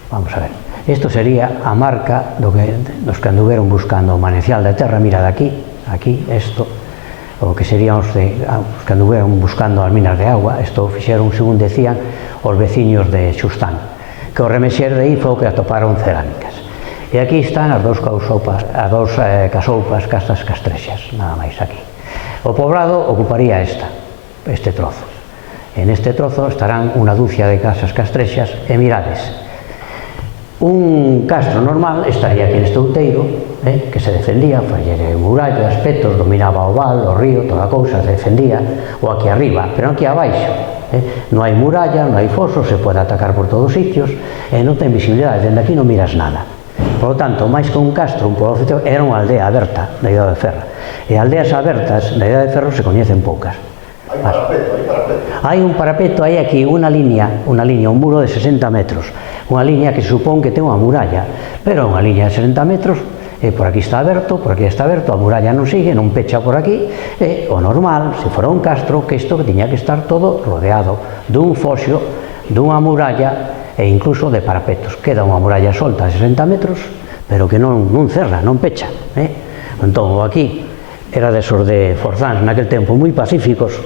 vamos a ver, isto sería a marca dos que anduveron buscando o manancial de terra, mira de aquí, isto, o que serían os que anduveron buscando as minas de agua, isto fixeron, según decían, os veciños de Xustán, que o remexer de aí foi o que atoparon cerámicas. E aquí están as dous casoupas, casas castrexas, nada máis aquí. O poblado ocuparía este trozo. En este trozo estarán unha dúcia de casas castrexas e mirades. Un castro normal estaría aquí neste outeiro, que se defendía, fallere muralla, aspectos, dominaba o val, o río, toda a cousa se defendía, ou aquí arriba, pero aquí abaixo. Non hai muralla, non hai fosos, se pode atacar por todos os sitios, e non ten visibilidade, dende aquí non miras nada. Por lo tanto, máis que un castro, un poboado, era unha aldea aberta da Idade de Ferro. E aldeas abertas da Idade de Ferro se coñecen poucas. Hai un parapeto, hai aquí unha liña, un muro de 60 metros. Unha liña que se supón que ten unha muralla, pero unha liña de 60 metros, por aquí está aberto, a muralla non sigue, non pecha por aquí, e o normal, se fora un castro, que isto tiña que estar todo rodeado dun foxo, dunha muralla, e incluso de parapetos. Queda unha muralla solta a 60 metros, pero que non cerra, non pecha. Entón, aquí era desos de Forzáns, naquel tempo moi pacíficos,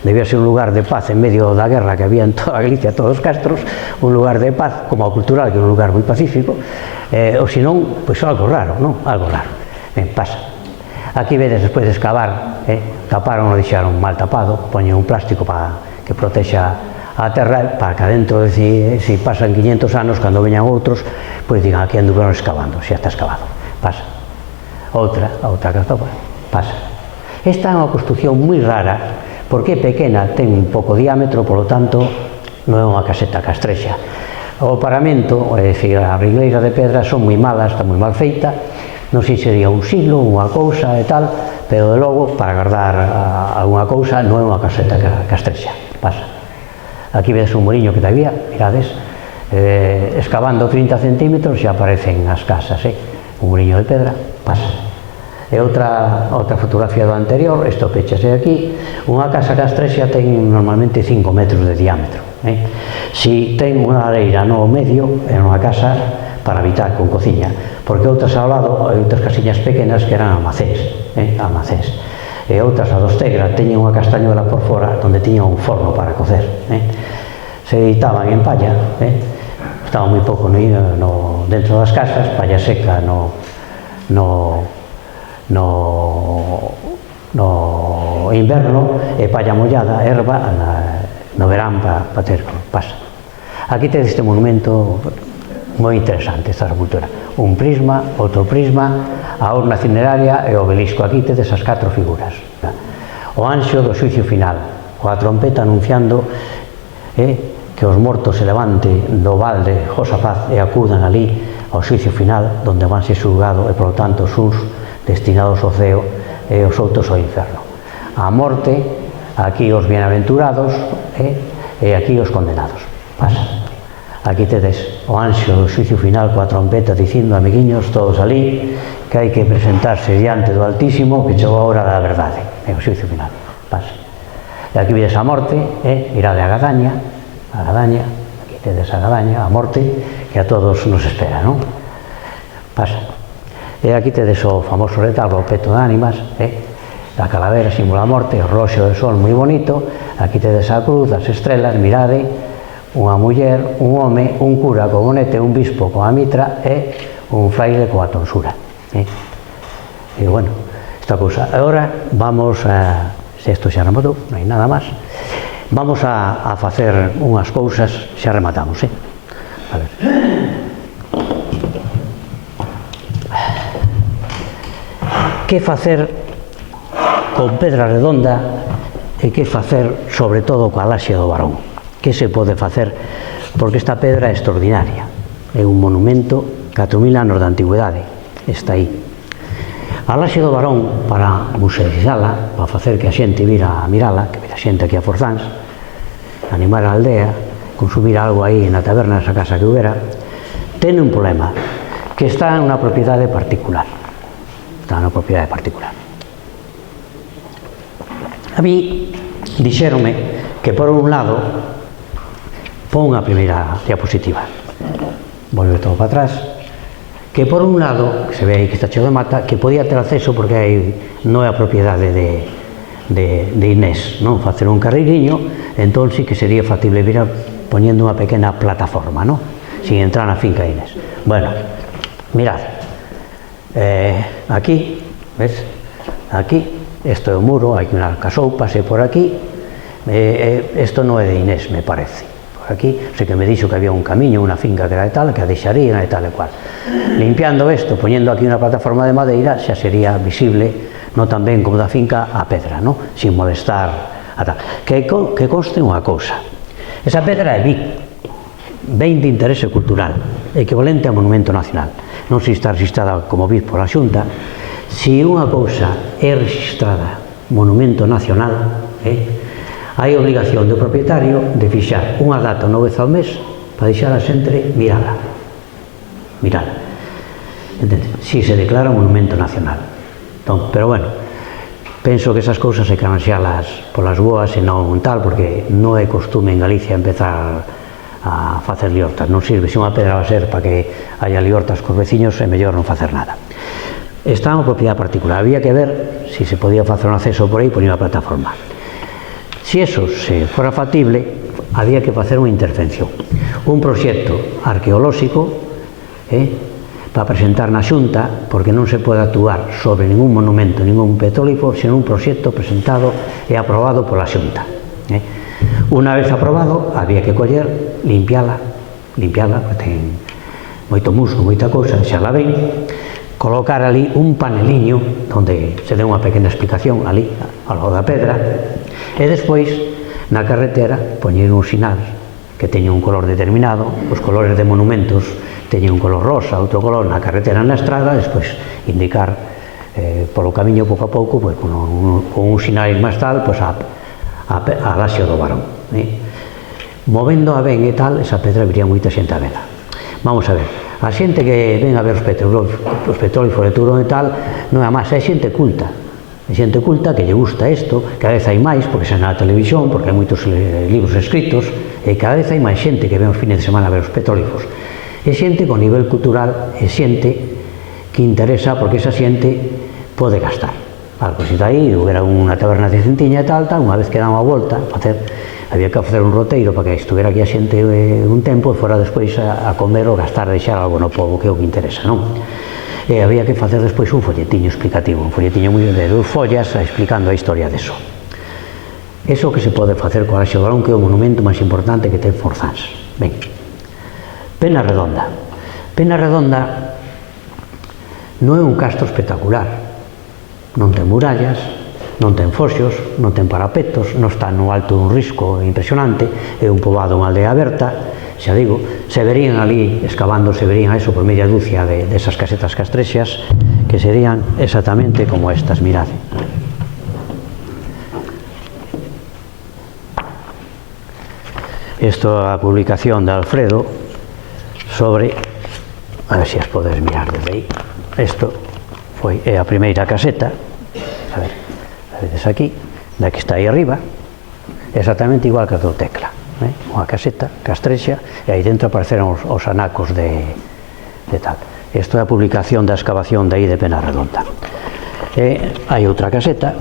debía ser un lugar de paz en medio da guerra que había en toda Galicia, todos os castros, un lugar de paz, como a cultural, que é un lugar moi pacífico, ou senón, pois algo raro, non? Algo raro. Pasa. Aquí vedes, despois de excavar, taparon, o deixaron mal tapado, poñen un plástico para que protexa a terra, para que adentro, se pasan 500 anos, cando veñan outros, pois digan, aquí anduveron excavando, xa está excavado. Pasa. Outra castopa, pasa. Esta é unha construcción moi rara, Porque é pequena, ten un pouco diámetro, polo tanto, non é unha caseta castrexa. O paramento, é dicir, a ringleira de pedra son moi malas, está moi mal feita, non sei se sería un silo, unha cousa e tal, pero de logo, para guardar alguna cousa, non é unha caseta castrexa. Pasa. Aquí vedes un muriño que todavía, mirades, excavando 30 centímetros xa aparecen as casas, un muriño de pedra, pasa. E outra fotografía do anterior, isto pechase aquí, unha casa castrexa ten normalmente 5 metros de diámetro. Si ten unha lareira no medio, é unha casa para habitar con cociña, porque outras ao lado, outras casiñas pequenas que eran almacéns, e outras a dos Tegra teñen unha castañuela por fora onde tiña un forno para cocer. Se editaban en palla, estaba moi pouco dentro das casas, palla seca no inverno e palla mollada, erva no verán para ter pasa. Aquí tedes este monumento moi interesante, esta escultura, un prisma, outro prisma, a urna cineraria e o obelisco. Aquí tedes as 4 figuras, o anxo do xuicio final, coa trompeta anunciando que os mortos se levante do valde Josafat e acudan ali ao xuicio final, donde van ser xulgado e, por lo tanto, os uns destinados ao ceo e os outros ao inferno. A morte, aquí os bienaventurados e aquí os condenados. Pasa. Aquí tedes o anxo do xuicio final coa trompeta dicindo, amiguiños, todos ali, que hai que presentarse diante do Altísimo, que chegou a hora da verdade. É o xuicio final. Pasa. E aquí vedes a morte, irade a Gadaña, aquí tedes a Gadaña, a morte, que a todos nos espera, non? Pasa. E aquí tedes o famoso retablo, o peto de ánimas, a calavera simula a morte, o reloxo de sol moi bonito, aquí tedes a cruz, as estrelas, mirade, unha muller, un home, un cura co bonete, un bispo coa mitra e un fraile coa tonsura. E bueno, esta cousa. Agora vamos a, se isto xa rematou, non hai nada máis, vamos a facer unhas cousas, xa rematamos, a ver. Que facer con pedra redonda e que facer sobre todo coa laxe do Barón? Que se pode facer? Porque esta pedra é extraordinaria, é un monumento 4000 anos de antigüedade, está aí. A laxe do Barón, para museizala, para facer que a xente vira a mirala, que vira a xente aquí a Forzáns, animar a aldea, consumir algo aí na taberna, esa casa que houbera, ten un problema, que está en unha propiedade particular. Está na propiedade particular. A mí dixéronme que por un lado pon a primeira diapositiva, volve todo para atrás, que por un lado, que se ve aí que está cheo de mata, que podía ter acceso porque aí non é a propiedade de Inés, non? Facer un carreiriño, entón sí que sería factible vir poñendo unha pequena plataforma, non? Sin entrar na finca de Inés. Bueno, mirad, aquí, ves? Aquí, isto é o muro, hai unha casoupa, pasei por aquí, isto non é de Inés, me parece. Por aquí, sei que me dixo que había un camiño, unha finca que era de tal, que a deixarían e tal e cual. Limpiando isto, poñendo aquí unha plataforma de madeira, xa sería visible, non tan ben como da finca, a pedra, non? Sin molestar a tal. Que conste unha cousa. Esa pedra é ben de interese cultural, equivalente a monumento nacional. Non se está registrada como BIC pola Xunta. Se unha cousa é registrada monumento nacional, hai obligación do propietario de fixar unha data unha vez ao mes para deixar a xente mirala. Si se declara monumento nacional. Entón, pero bueno, penso que esas cousas hai que anuncialas polas boas e non tal, porque non é costume en Galicia empezar a facer liortas. Non sirve, se unha pedra va a ser para que haya liortas cos veciños, é mellor non facer nada. Está en propiedade particular, había que ver se se podía facer un acceso por aí por unha plataforma. Se eso se fora factible, había que facer unha intervención, un proxecto arqueolóxico para presentar na Xunta, porque non se pode actuar sobre ningún monumento, ningún petrólifo, senón un proxecto presentado e aprobado pola Xunta. Unha vez aprobado, había que coller, limpiala, porque ten moito musgo, moita cousa, xa la ven, colocar ali un paneliño onde se dé unha pequena explicación ali, ao lado da pedra, e despois na carretera poñer un sinal que teña un color determinado, os colores de monumentos teñen un color rosa, outro color na carretera, na estrada, despois indicar polo camiño pouco a pouco, pues, con un sinal máis tal, pues, a Laxo do Barón. Movendo a ben e tal, esa pedra viría moita xente a vela. Vamos a ver, a xente que ven a ver os petróglifos de Turón e tal, non é máis, é xente culta. É xente culta que lle gusta isto, cada vez hai máis, porque xa na televisión, porque hai moitos libros escritos, e cada vez hai máis xente que ven os fines de semana a ver os petróglifos. É xente con nivel cultural, é xente que interesa, porque esa xente pode gastar. Algo se está aí, hubiera unha taberna de Centiña e tal, unha vez que dá unha volta, había que facer un roteiro para que estuviera aquí a xente un tempo e fora despois a comer ou gastar, deixar algo no pobo, que é o que interesa, non? E había que facer despois un folletiño explicativo, un folletiño moi de 2 follas explicando a historia deso. Eso que se pode facer co Laxo do Barón, que é o monumento máis importante que ten Forzans. Ben, Pena Redonda. Pena Redonda non é un castro espectacular, non ten murallas, non ten foxos, non ten parapetos, non está no alto dun risco impresionante, é un poboado, unha aldea aberta, xa digo, se verían ali, excavando, se verían eso por media dúcia desas casetas castrexas, que serían exactamente como estas, mirad. Isto é a publicación de Alfredo sobre, a ver se as podes mirar desde aí, isto é a primeira caseta, a ver, vedes aquí, da que está aí arriba, exactamente igual que a do Tecla, unha caseta castrexa, e aí dentro apareceron os anacos de tal. Isto é a publicación da excavación de aí de Pena Redonda. E hai outra caseta,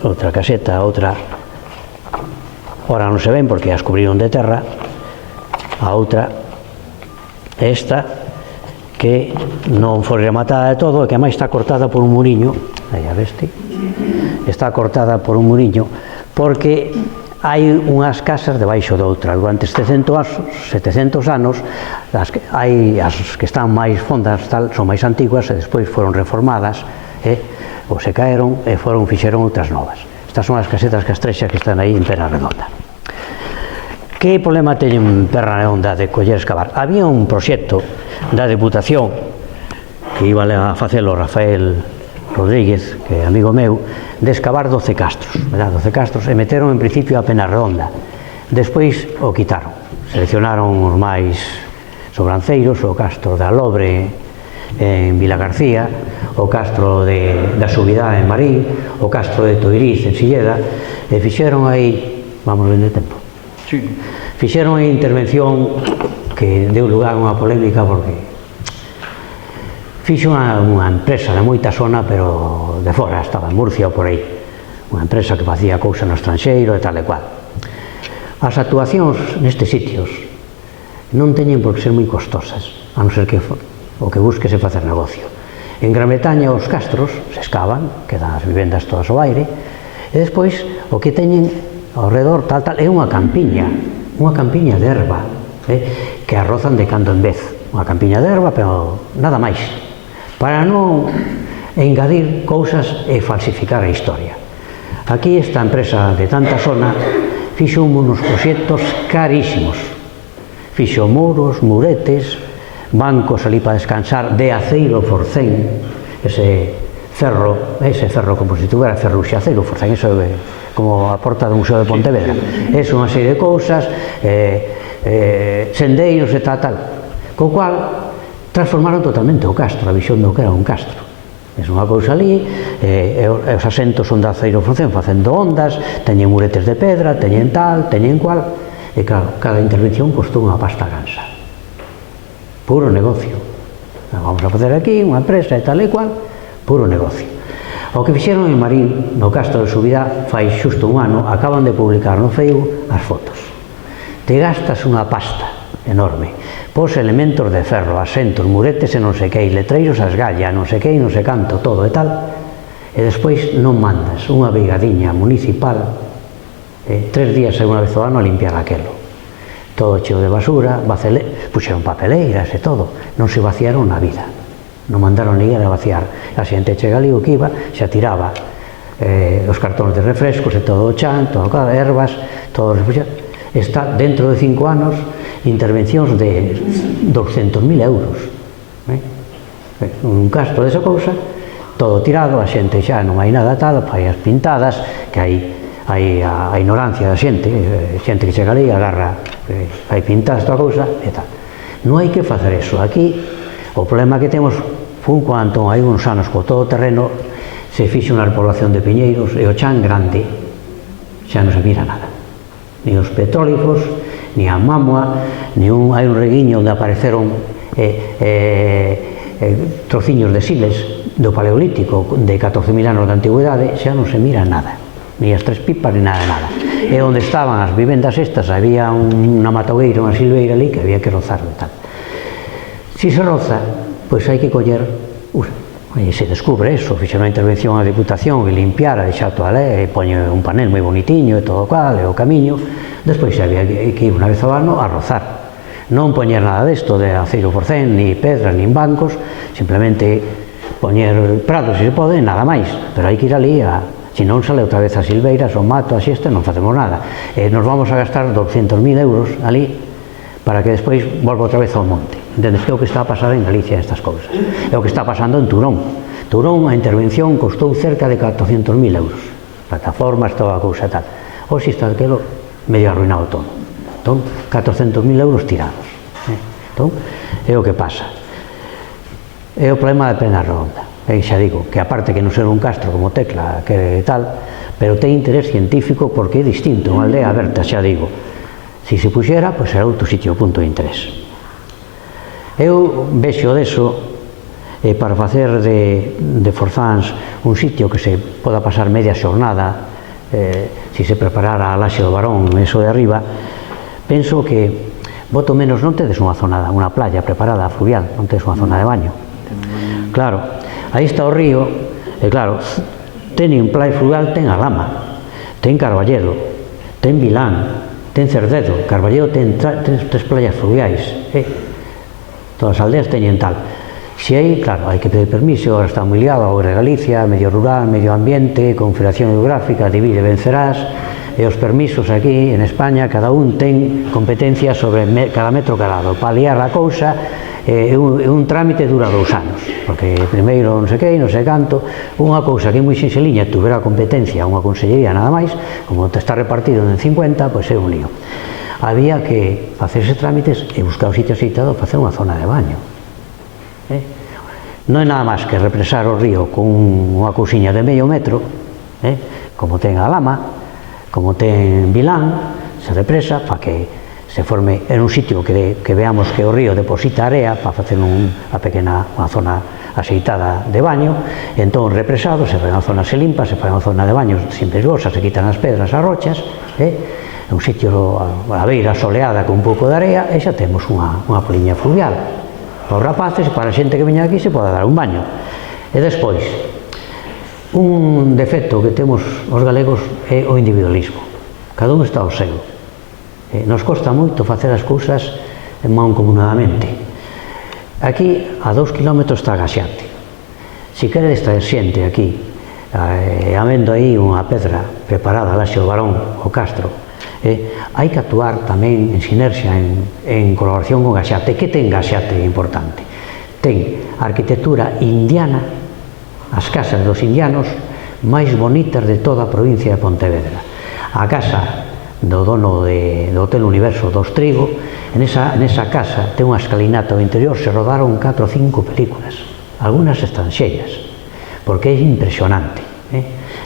outra, ora non se ven porque as cubriron de terra, a outra, esta, que non foi rematada de todo e que máis está cortada por un muriño, aí a veste, está cortada por un muriño, porque hai unhas casas debaixo de outra. Durante 700 anos, hai as que están máis fondas, tal, son máis antiguas e despois foron reformadas, ou se caeron e fixeron outras novas. Estas son as casetas castrexas que están aí en Pena Redonda. Que problema teñen Pena Redonda de coller escavar? Había un proxecto da Deputación que iba a facelo Rafael Rodríguez, que é amigo meu, de excavar 12 castros, 12 castros, e meteron en principio a Pena Redonda. Despois o quitaron, seleccionaron os máis sobranceiros, o castro da Lobre en Vilagarcía, o castro da Subidá en Marín, o castro de Toiriz en Silleda, e fixeron aí, vamos vendo tempo, fixeron aí intervención que deu lugar a unha polémica porque fixo unha empresa de moita zona, pero de fora, estaba en Murcia ou por aí, unha empresa que facía cousa no estranxeiro e tal e cual. As actuacións nestes sitios non teñen por que ser moi costosas, a non ser que o que busque se facer negocio. En Gran Bretaña os castros se excavan, quedan as vivendas todas ao aire, e despois o que teñen ao redor tal é unha campiña de erva, que arrozan de cando en vez, unha campiña de erva, pero nada máis, para non engadir cousas e falsificar a historia. Aquí esta empresa de tanta zona fixo unos proxectos carísimos, fixo muros, muretes, bancos ali para descansar de aceiro forcén, ese ferro como se tuvera ferruxe, aceiro forcén, eso é como a porta do Museo de Pontevedra, é unha serie de cousas, sendeiros e tal, co cual transformaron totalmente o castro, a visión do que era un castro. É unha cousa ali, os asentos son de aceiro forcén facendo ondas, teñen muretes de pedra, teñen tal, teñen cual, e claro, cada intervención costou unha pasta gansa. Puro negocio. Vamos a facer aquí unha empresa e tal e cual, puro negocio. O que fixeron en Marín, no castro de Subidá, fai xusto un ano, acaban de publicar no Facebook as fotos. Te gastas unha pasta enorme, pos elementos de ferro, asentos, muretes e non sei que, letreiros as gallas, non sei que, non sei canto, todo e tal, e despois non mandas unha brigadiña municipal 3 días e unha vez ao ano a limpiar aquelo. Todo cheo de basura, puxeron papeleiras e todo, non se vaciaron na vida. non mandaron ninguén a vaciar. A xente chega ali, o que iba, xa tiraba os cartóns de refrescos e todo o chan, todo o ervas, todo o refresco. Está dentro de 5 anos intervencións de 200.000 euros. Un castro desa cousa, todo tirado, a xente xa non hai nada atado, hai as pintadas, que hai a ignorancia da xente, xente que chega ali, agarra, hai pintadas toda a cousa, e tal. Non hai que facer eso. Aquí, o problema que temos foi cuando hai uns anos co todo terreno se fixe unha repoblación de piñeiros e o chan grande xa non se mira nada. Ni os petrólicos, ni a mamua, hai un reguiño onde apareceron trociños de siles do paleolítico de 14.000 anos de antigüedade, xa non se mira nada, ni as tres pipas, ni nada de nada. E onde estaban as vivendas estas, había unha matogueira, unha silveira ali, que había que rozar e tal. Si se roza, pois hai que coller, e se descubre eso, fixeron a intervención a Diputación e limpiar, a deixar toda e poñe un panel moi bonitiño e todo o cual, e o camiño, despois había que ir unha vez ao ano a rozar. Non poñer nada desto de aceiro porcén, ni pedras, ni bancos, simplemente poñer prados se se pode, nada máis, pero hai que ir ali se non sale outra vez as silveiras, o mato, a xesta, non facemos nada. Nos vamos a gastar 200.000 euros ali para que despois volva outra vez ao monte. Entendes que é o que está a pasar en Galicia estas cousas. É o que está pasando en Turón. Turón, a intervención costou cerca de 400.000 euros. Plataformas, toda a cousa tal. Hoxe está aquilo medio arruinado todo. Entón, 400.000 euros tirados. Entón, é o que pasa. É o problema da Pena Redonda. Xa digo, que aparte que non ser un castro como Tecla, que tal, pero ten interés científico porque é distinto, unha aldea aberta, xa digo. Se se puxera, pois era outro sitio, punto de interés. Eu vexo deso, para facer de Forzáns un sitio que se poda pasar media xornada, se se preparara a Laxe do Barón, eso de arriba, penso que, voto menos, non tedes unha zona, unha playa preparada, fluvial, non tedes unha zona de baño. Claro, aí está o río, e claro, teñen playa fluvial, ten a Lama, ten Carballedo, ten Vilán, ten Cerdedo, Carballedo ten tres playas fluviais, todas as aldeas teñen tal. Se hai, claro, hai que pedir permiso, agora está moi liado, agora Galicia, medio rural, medio ambiente, Confederación Geográfica, divide e vencerás, e os permisos aquí en España, cada un ten competencia sobre cada metro carado. Para liar a cousa, un trámite dura 2 anos, porque primeiro non sei que, non sei canto, unha cousa que é moi sinxeliña, tuvera competencia unha consellería nada máis, como te está repartido en 50, pois é un lío. Había que facer eses trámites e buscar o sitio aceitado para facer unha zona de baño. Non é nada máis que represar o río con unha cousiña de medio metro, como ten a Lama, como ten Vilán, se represa para que se forme en un sitio que veamos que o río deposita area para facer unha zona axeitada de baño, e entón represado, se fai unha zona, se limpa, se fai unha zona de baño sin perigosa, se quitan as pedras, as rochas, un sitio a beira soleada con un pouco de area, e xa temos unha poliña fluvial. Para os rapaces, para a xente que veña aquí, se pode dar un baño. E despois, un defecto que temos os galegos é o individualismo. Cada un está ao seu. Nos costa moito facer as cousas mancomunadamente. Aquí, a 2 kilómetros está Gaxate. Se queredes traer xente aquí, habendo aí unha pedra preparada, Laxe do Barón, o Castro, hai que actuar tamén en sinerxia, en colaboración con Gaxate. Que ten Gaxate importante? Ten a arquitectura indiana, as casas dos indianos máis bonitas de toda a provincia de Pontevedra. A casa do dono do Hotel Universo dos Trigo, nesa casa ten unha escalinata ao interior, se rodaron 4 ou 5 películas, algunhas estranxeiras, porque é impresionante.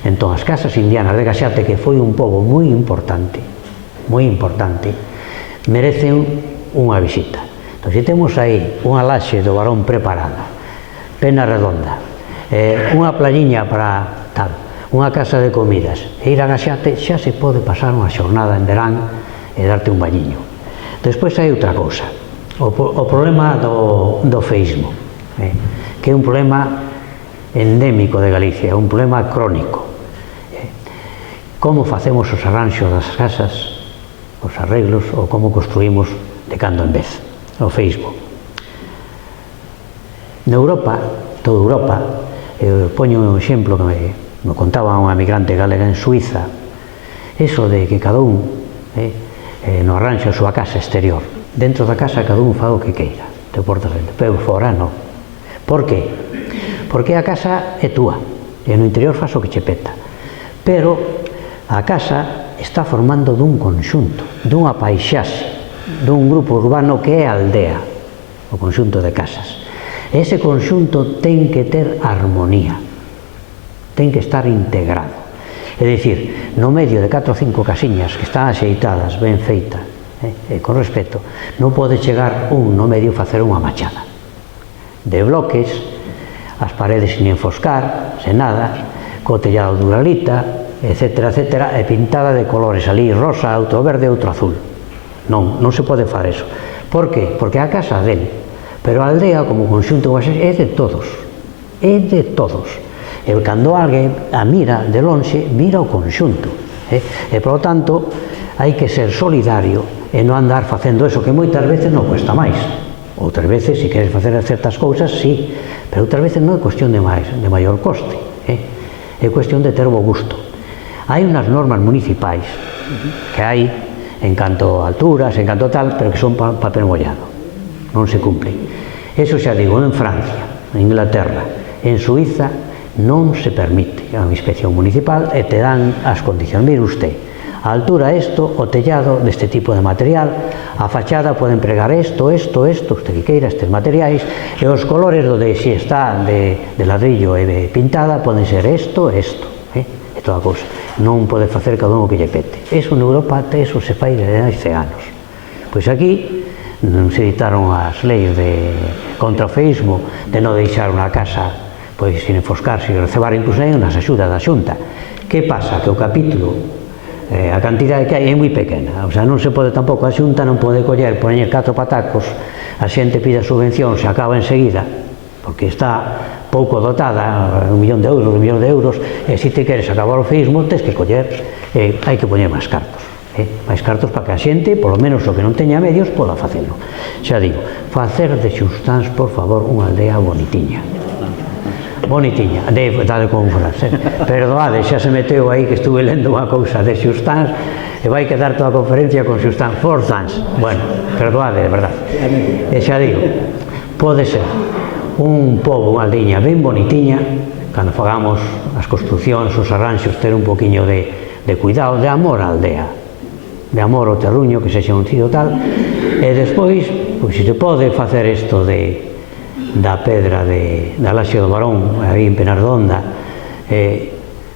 Entón, as casas indianas de Gaxate, que foi un pobo moi importante, merecen unha visita. Entón, se temos aí unha Laxe do Barón preparada, Pena Redonda, unha playiña para tal, unha casa de comidas, e ir a Gaxate, xa se pode pasar unha xornada en verán e darte un bañiño. Despois hai outra cousa, o problema do feísmo, que é un problema endémico de Galicia, un problema crónico. Como facemos os arranxos das casas, os arreglos, ou como construímos de cando en vez, o feísmo. Europa, toda Europa, poño un exemplo que me contaba unha migrante galega en Suiza, eso de que cada un non arranxa a súa casa exterior, dentro da casa cada un fa o que queira, te portas dentro, pero fora non. Por qué? Porque a casa é túa e no interior faz o que che peta, pero a casa está formando dun conxunto, dunha paisaxe, dun grupo urbano que é a aldea, o conxunto de casas. Ese conxunto ten que ter armonía, ten que estar integrado. É dicir, no medio de 4 ou 5 casiñas que están axeitadas, ben feitas, con respeto, non pode chegar un no medio facer unha machada. De bloques, as paredes sin enfoscar, sen nada, co tellado de uralita, etcétera, etcétera, e pintada de colores ali, rosa, outro verde, outro azul. Non se pode fazer eso. Por qué? Porque a casa del, pero a aldea como conxunto é de todos, é de todos. E cando alguén a mira de lonxe, mira o conxunto. E, polo tanto, hai que ser solidario e non andar facendo eso que moitas veces non cuesta máis. Outras veces, se queres facer certas cousas, sí, pero outras veces non é cuestión de maior coste, é cuestión de ter bo gusto. Hai unhas normas municipais que hai en canto a alturas, en canto tal, pero que son papel mollado, non se cumplen. Eso xa digo, en Francia, en Inglaterra, en Suiza, non se permite a inspección municipal e te dan as condicións. Mire usted, a altura isto, o tellado deste tipo de material, a fachada pode empregar isto, usted que queira, estes materiais, e os colores donde si está de ladrillo e pintada poden ser isto, e toda a cousa. Non pode facer cada un o que lle pete. Eso en Europa, eso se fai desde hai 100 anos. Pois aquí non se editaron as leis contra o feísmo, de non deixar unha casa pois sin enfoscar, sin recebar, incluso hai unhas axudas da Xunta. Que pasa? Que o capítulo, a cantidade que hai é moi pequena, o sea, non se pode tampouco, a Xunta non pode coller, poñer 4 patacos, a xente pide a subvención, se acaba enseguida, porque está pouco dotada, 1 millón de euros, 2 millóns de euros, e se te queres acabar o feísmo, tens que coller, hai que poñer máis cartos, máis cartos para que a xente, polo menos o que non teña medios, poda facelo. Xa digo, facer de Xustáns, por favor, unha aldea bonitiña, dale con frase, perdoade, xa se meteu aí que estuve lendo unha cousa de Xustáns e vai quedar toda a conferencia con Xustáns, Forzans, bueno, perdoade, de verdade. E xa digo, pode ser un pobo, unha aldeña ben bonitiña, cando fagamos as construcións, os arranxos, ter un poquinho de cuidado, de amor á aldea, de amor ao terruño, que sexa un sitio tal, e despois, pois se se pode facer isto da pedra da Laxe do Barón, aí en Penardonda,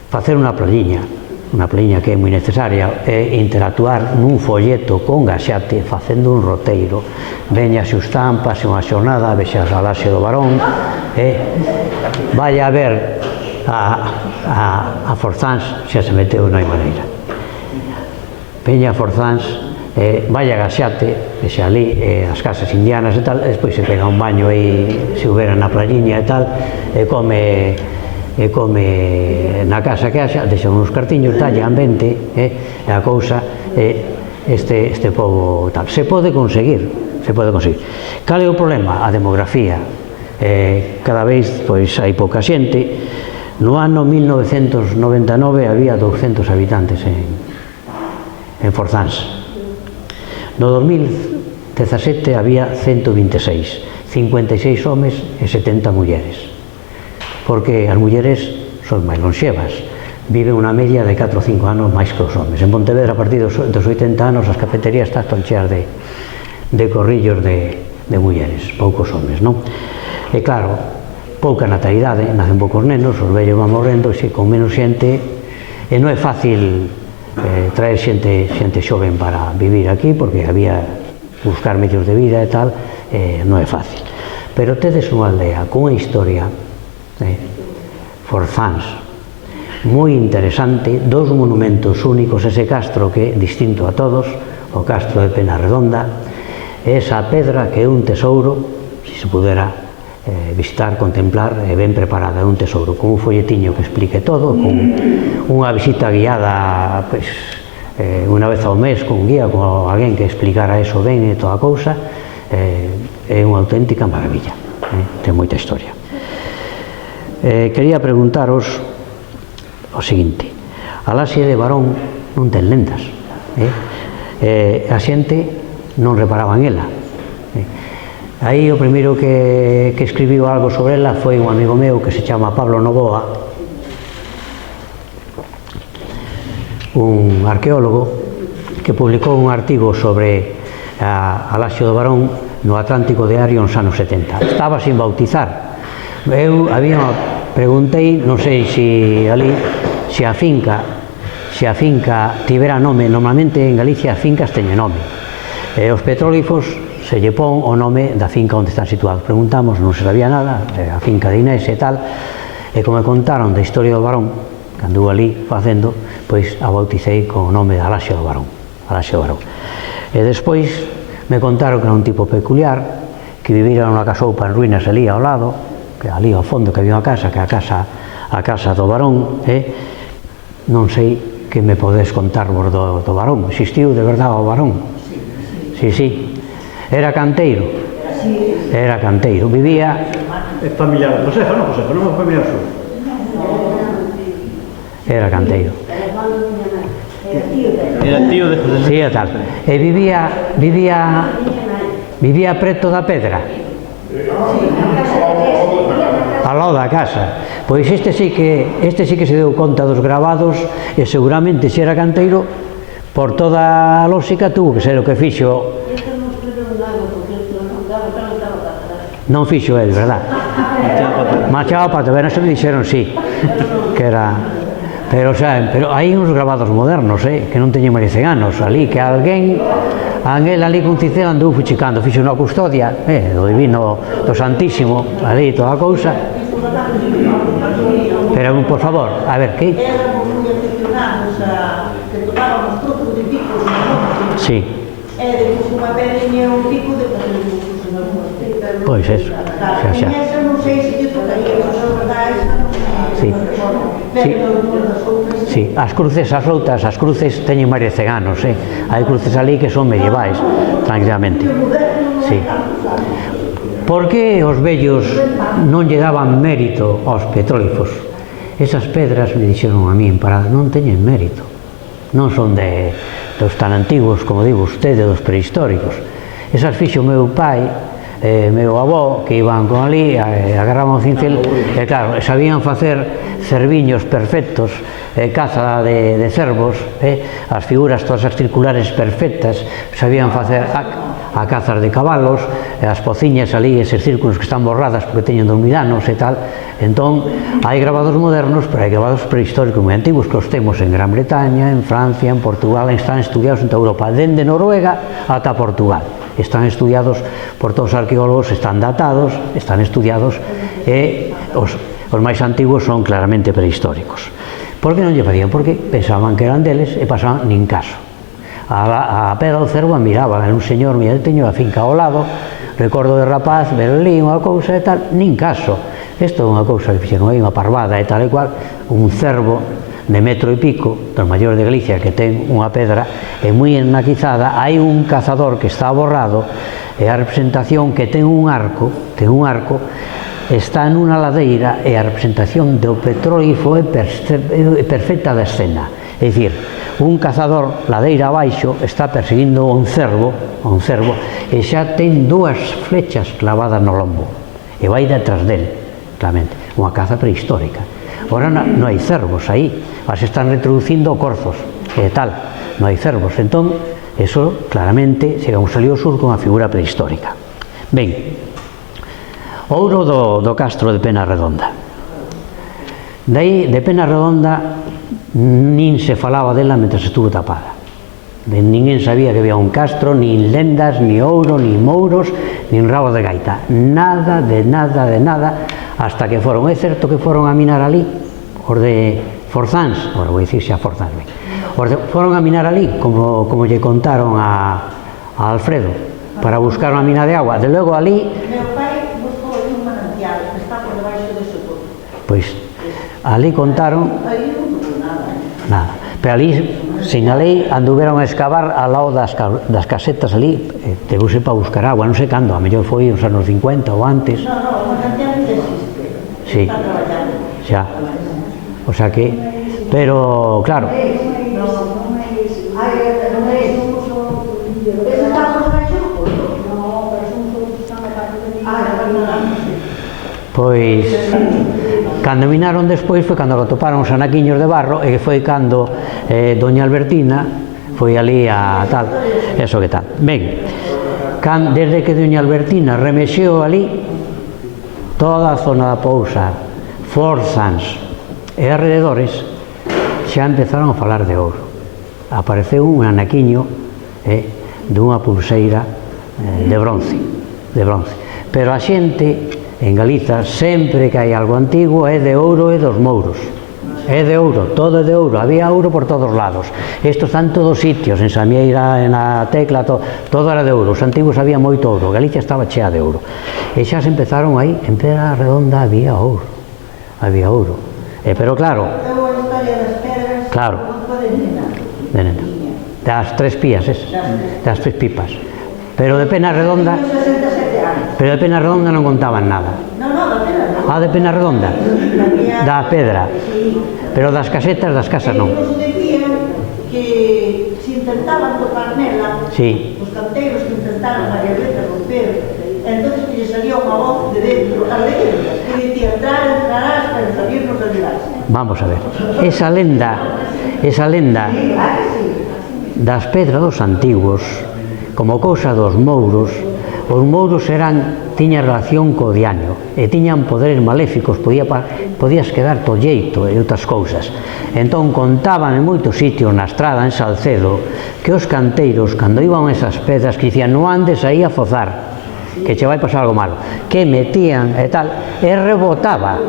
facer unha planiña que é moi necesaria, e interactuar nun folleto con Gaxate, facendo un roteiro, veña Xustán, pase unha xornada, vexas a Laxe do Barón, vaya a ver a Forzans, xa se meteu, non hai maneira, veña a Forzans, vaya a Gaxate, vexa ali, as casas indianas e tal, e despois se pega un baño aí, se houbera na playiña e tal, e come na casa que haxa, deixan uns cartiños, talle ambiente, e a cousa, este pobo tal. Se pode conseguir. Cal é o problema? A demografía. Cada vez pois hai pouca xente. No ano 1999 había 200 habitantes en Forzans. No 2017 había 126, 56 homes e 70 mulleres, porque as mulleres son máis lonxevas, viven unha media de 4 ou 5 anos máis que os homes. En Pontevedra, a partir dos 80 anos, as cafeterías están cheas de corrillos de mulleres, poucos homes, non? E claro, pouca natalidade, nacen poucos nenos, os vellos van morrendo, e con menos xente, e non é fácil traer xente xoven para vivir aquí, porque había buscar medios de vida e tal, non é fácil. Pero tedes unha aldea con unha historia, Forzans, moi interesante, 2 monumentos únicos, ese castro que é distinto a todos, o castro de Penarredonda, esa pedra que é un tesouro, se se pudera visitar, contemplar, ben preparada, é un tesouro, con un folletiño que explique todo, con unha visita guiada unha vez ao mes, con un guía, con alguén que explicara eso ben e toda a cousa, é unha auténtica maravilla. ten moita historia. Quería preguntaros o seguinte: a Laxe de Barón non ten lendas, a xente non reparaba en ela. Aí o primeiro que escribiu algo sobre ela foi un amigo meu que se chama Pablo Novoa, un arqueólogo que publicou un artigo sobre a Laxe do Barón no Atlántico Diario nos anos 70. Estaba sin bautizar. Eu preguntei, non sei se ali, se a finca tivera nome. Normalmente en Galicia as fincas teñen nome. Os petróglifos se lle pon o nome da finca onde están situados. Preguntamos, non se sabía nada, a finca de Inés e tal, e como me contaron da historia do Barón, que andou ali facendo, pois a bauticei con o nome da Laxe do Barón. E despois me contaron que era un tipo peculiar, que vivira nunha casoupa en ruínas ali ao lado, que ali ao fondo que había unha casa, que é a casa do Barón. Non sei que me podes contar vos do Barón. Existiu de verdade o Barón? Sí. Era canteiro? Era canteiro. Vivía... É familiar. Josefa, non é familiar súa. Era canteiro. Era tío de José. Sí, tal. E vivía preto da pedra. Ao lado da casa. Pois este sí que se deu conta dos gravados e seguramente se era canteiro, por toda a lógica tuvo que ser o que fixo. Non fixo el, verdad? Machado Pato, ben, eso me dixeron, sí, que era... Pero hai uns gravados modernos, que non teñen máis de 100 anos, ali, que alguén ali con cincel andou fuchicando, fixo unha custodia, do Divino, do Santísimo, ali toda a cousa. Pero, por favor, a ver, que... Éramos moi aficionados a que tocábamos trozos de picos na noite. Sí. E depois unha periña un pico de facer dibujos en algúns pitas. Pois eso, xa. En esa non sei se lle tocaría, mas a verdade esa non Sí. Pero das outras... Sí, as cruces teñen máis de 100 anos, hai cruces ali que son medievais, tranquilamente. Sí. Por que os vellos non lle daban mérito aos petróglifos? Esas pedras, me dixeron a mí en parada, non teñen mérito. Non son dos tan antigos, como digo usted, dos prehistóricos. Esas fixo meu pai, meu avó, que iban con ali, agarraban o cincel, e claro, sabían facer cerviños perfectos, caza de cervos, as figuras todas as circulares perfectas, sabían facer a cazas de cabalos, as pociñas ali, eses círculos que están borradas porque teñen 2000 anos e tal. Entón, hai grabados modernos, pero hai grabados prehistóricos moi antigos que os temos en Gran Bretaña, en Francia, en Portugal, están estudiados en toda Europa, dende Noruega ata Portugal. Están estudiados por todos os arqueólogos, están datados, están estudiados, e os máis antigos son claramente prehistóricos. Por que non lle facían? Porque pensaban que eran deles e pasaban nin caso. A pedra do cervo miraba, era un señor, mira, teño a finca ao lado, recordo de rapaz, ver ali unha cousa e tal, nin caso. Isto é unha cousa que fixeron aí, unha parvada e tal e cual, un cervo de metro e pico, dos maiores de Galicia, que ten unha pedra, e moi enmaquizada, hai un cazador que está borrado, e a representación que ten un arco, está nunha ladeira, e a representación do petróglifo é perfecta da escena. É dicir, un cazador, ladeira abaixo, está perseguindo un cervo, e xa ten 2 flechas clavadas no lombo, e vai detrás del, claramente, unha caza prehistórica. Ahora non hai cervos aí, as están retroducindo corzos, e tal, non hai cervos. Entón, eso, claramente, chegamos ali ao sur con a figura prehistórica. Ben, ouro do Castro de Penarredonda. Daí, de Penarredonda, nin se falaba dela mentre estuvo tapada. Ninguén sabía que había un castro, nin lendas, ni ouro, ni mouros, nin rabo de gaita. Nada, hasta que foron. É certo que foron a minar ali, os de Forzáns, agora vou dicir xa Forzáns, foron a minar ali, como lle contaron a Alfredo, para buscar unha mina de agua. De logo ali... Meu pai buscou ali un manantial que está por debaixo de Socorro. Pois, ali contaron... Aí non tuvo nada. Nada. Pero ali sinalei, anduveron a excavar ao lado das casetas ali, tegouse para buscar agua, non sei cando, a mellor foi uns anos 50 ou antes. No, o Santiago existe. Sí, Está traballando. xa. O sea que, pero, claro, pois, cando vinaron despois foi cando lo toparon os anaquiños de barro e foi cando doña Albertina foi ali a tal, eso que tal. Ben, desde que doña Albertina remexeu ali, toda a zona da Pousa, Forzans e alrededores, xa empezaron a falar de ouro. Apareceu un anaquiño dunha pulseira de bronce, pero a xente en Galiza, sempre que hai algo antigo, é de ouro e dos mouros. É de ouro, todo é de ouro, había ouro por todos lados. Isto está en todos sitios, en Samieira, en a Tecla, todo era de ouro. Os antigos había moito ouro, Galicia estaba chea de ouro. E xa se empezaron aí, en Pedra Redonda había ouro. Pero claro, claro, das tres pías, das tres pipas. Pero de Pena Redonda non contaban nada. De Pena Redonda, da pedra, pero das casetas das casas non. Ellos decían que se intentaban tocar nela, os canteiros que intentaron varias veces romper, entonces que lle salía unha voz de dentro, as leyendas, que dicía, entrarás, pero salir non salirás. Vamos a ver, esa lenda das pedras dos antigos, como cousa dos mouros, os mouros tiñan relación co diaño e tiñan poderes maléficos, podías quedar tolleito e outras cousas. Entón contaban en moitos sitios na estrada, en Salcedo, que os canteiros, cando iban a esas pedras, que dicían, non andes aí a fozar, que che vai pasar algo malo, que metían e tal, e rebotaba,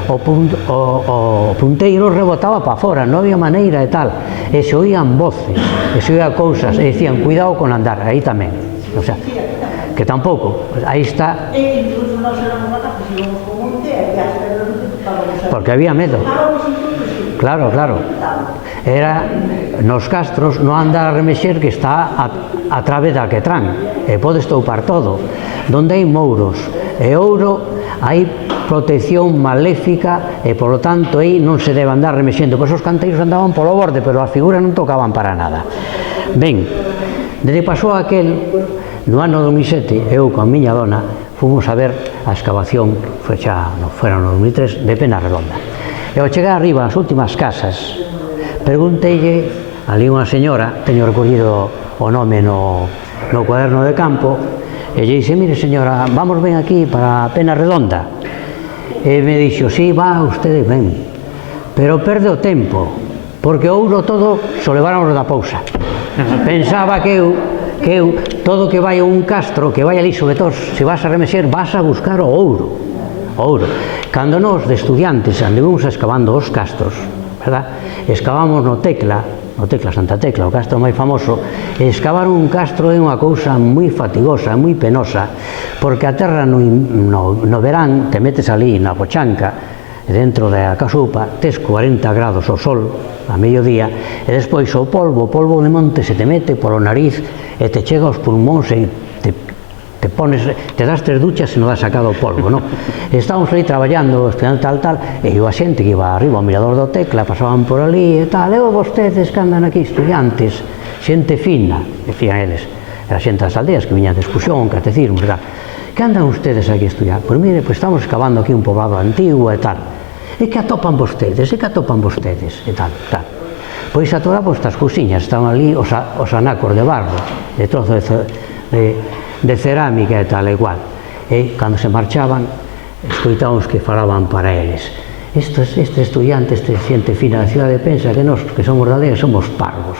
o punteiro rebotaba para fora, non había maneira e tal, e se oían voces, e se oían cousas, e dicían, cuidado con andar, aí tamén, o sea, que tampouco, aí está. E incluso nós éramos acá, pues íbamos con monte, e as pedras non se tocaban. Porque había medo. Claro. Era nos castros non andar a remexer que está a través da alquetrán, e pode estoupar todo. Donde hai mouros e ouro, hai protección maléfica e, polo tanto, aí non se debe andar remexendo. Pois os canteiros andaban polo borde, pero as figuras non tocaban para nada. Ben, desde pasou aquel, no ano 2007, eu con a miña dona fomos a ver a excavación, fuera no 2003, de Pena Redonda. E ao chegar arriba, as últimas casas, pregunteille ali unha señora, teño recollido o nome no cuaderno de campo, e lle dixe, mire señora, vamos ben aquí para Pena Redonda. E me dixo, sí, va ustedes ben, pero perde o tempo, porque o ouro todo xo leváramos da Pousa. Pensaba que eu, todo que vai a un castro, que vai ali, sobre todo, se vas a remexer, vas a buscar o ouro. Cando nós, de estudiantes, anduvimos excavando os castros, verdad? Excavamos no Tecla, Santa Tecla, o castro máis famoso, e excavar un castro é unha cousa moi fatigosa, moi penosa, porque a terra no verán te metes ali na pochanca, dentro da casupa, tes 40 grados o sol a mediodía, e despois o polvo de monte se te mete polo nariz e te chega aos pulmóns e te das 3 duchas e non das sacado o polvo, non? Estábamos aí traballando, estudando tal, e a xente que iba arriba ao mirador do Tecla, pasaban por ali e tal, e vostedes que andan aquí, estudiantes, xente fina, decían eles, era xente das aldeas que viñan de excursión, catecismo, tal, que andan ustedes aquí a estudiar? Pois mire, estamos excavando aquí un poblado antigo e tal, e que atopan vostedes, e tal. Pois atopamos estas cousiñas, estaban ali os anacos de barro, de trozo de cerámica e tal e igual, e cando se marchaban escoitamos que falaban para eles, este estudiante, este xente fina da cidade pensa que nós que somos da aldea somos parvos,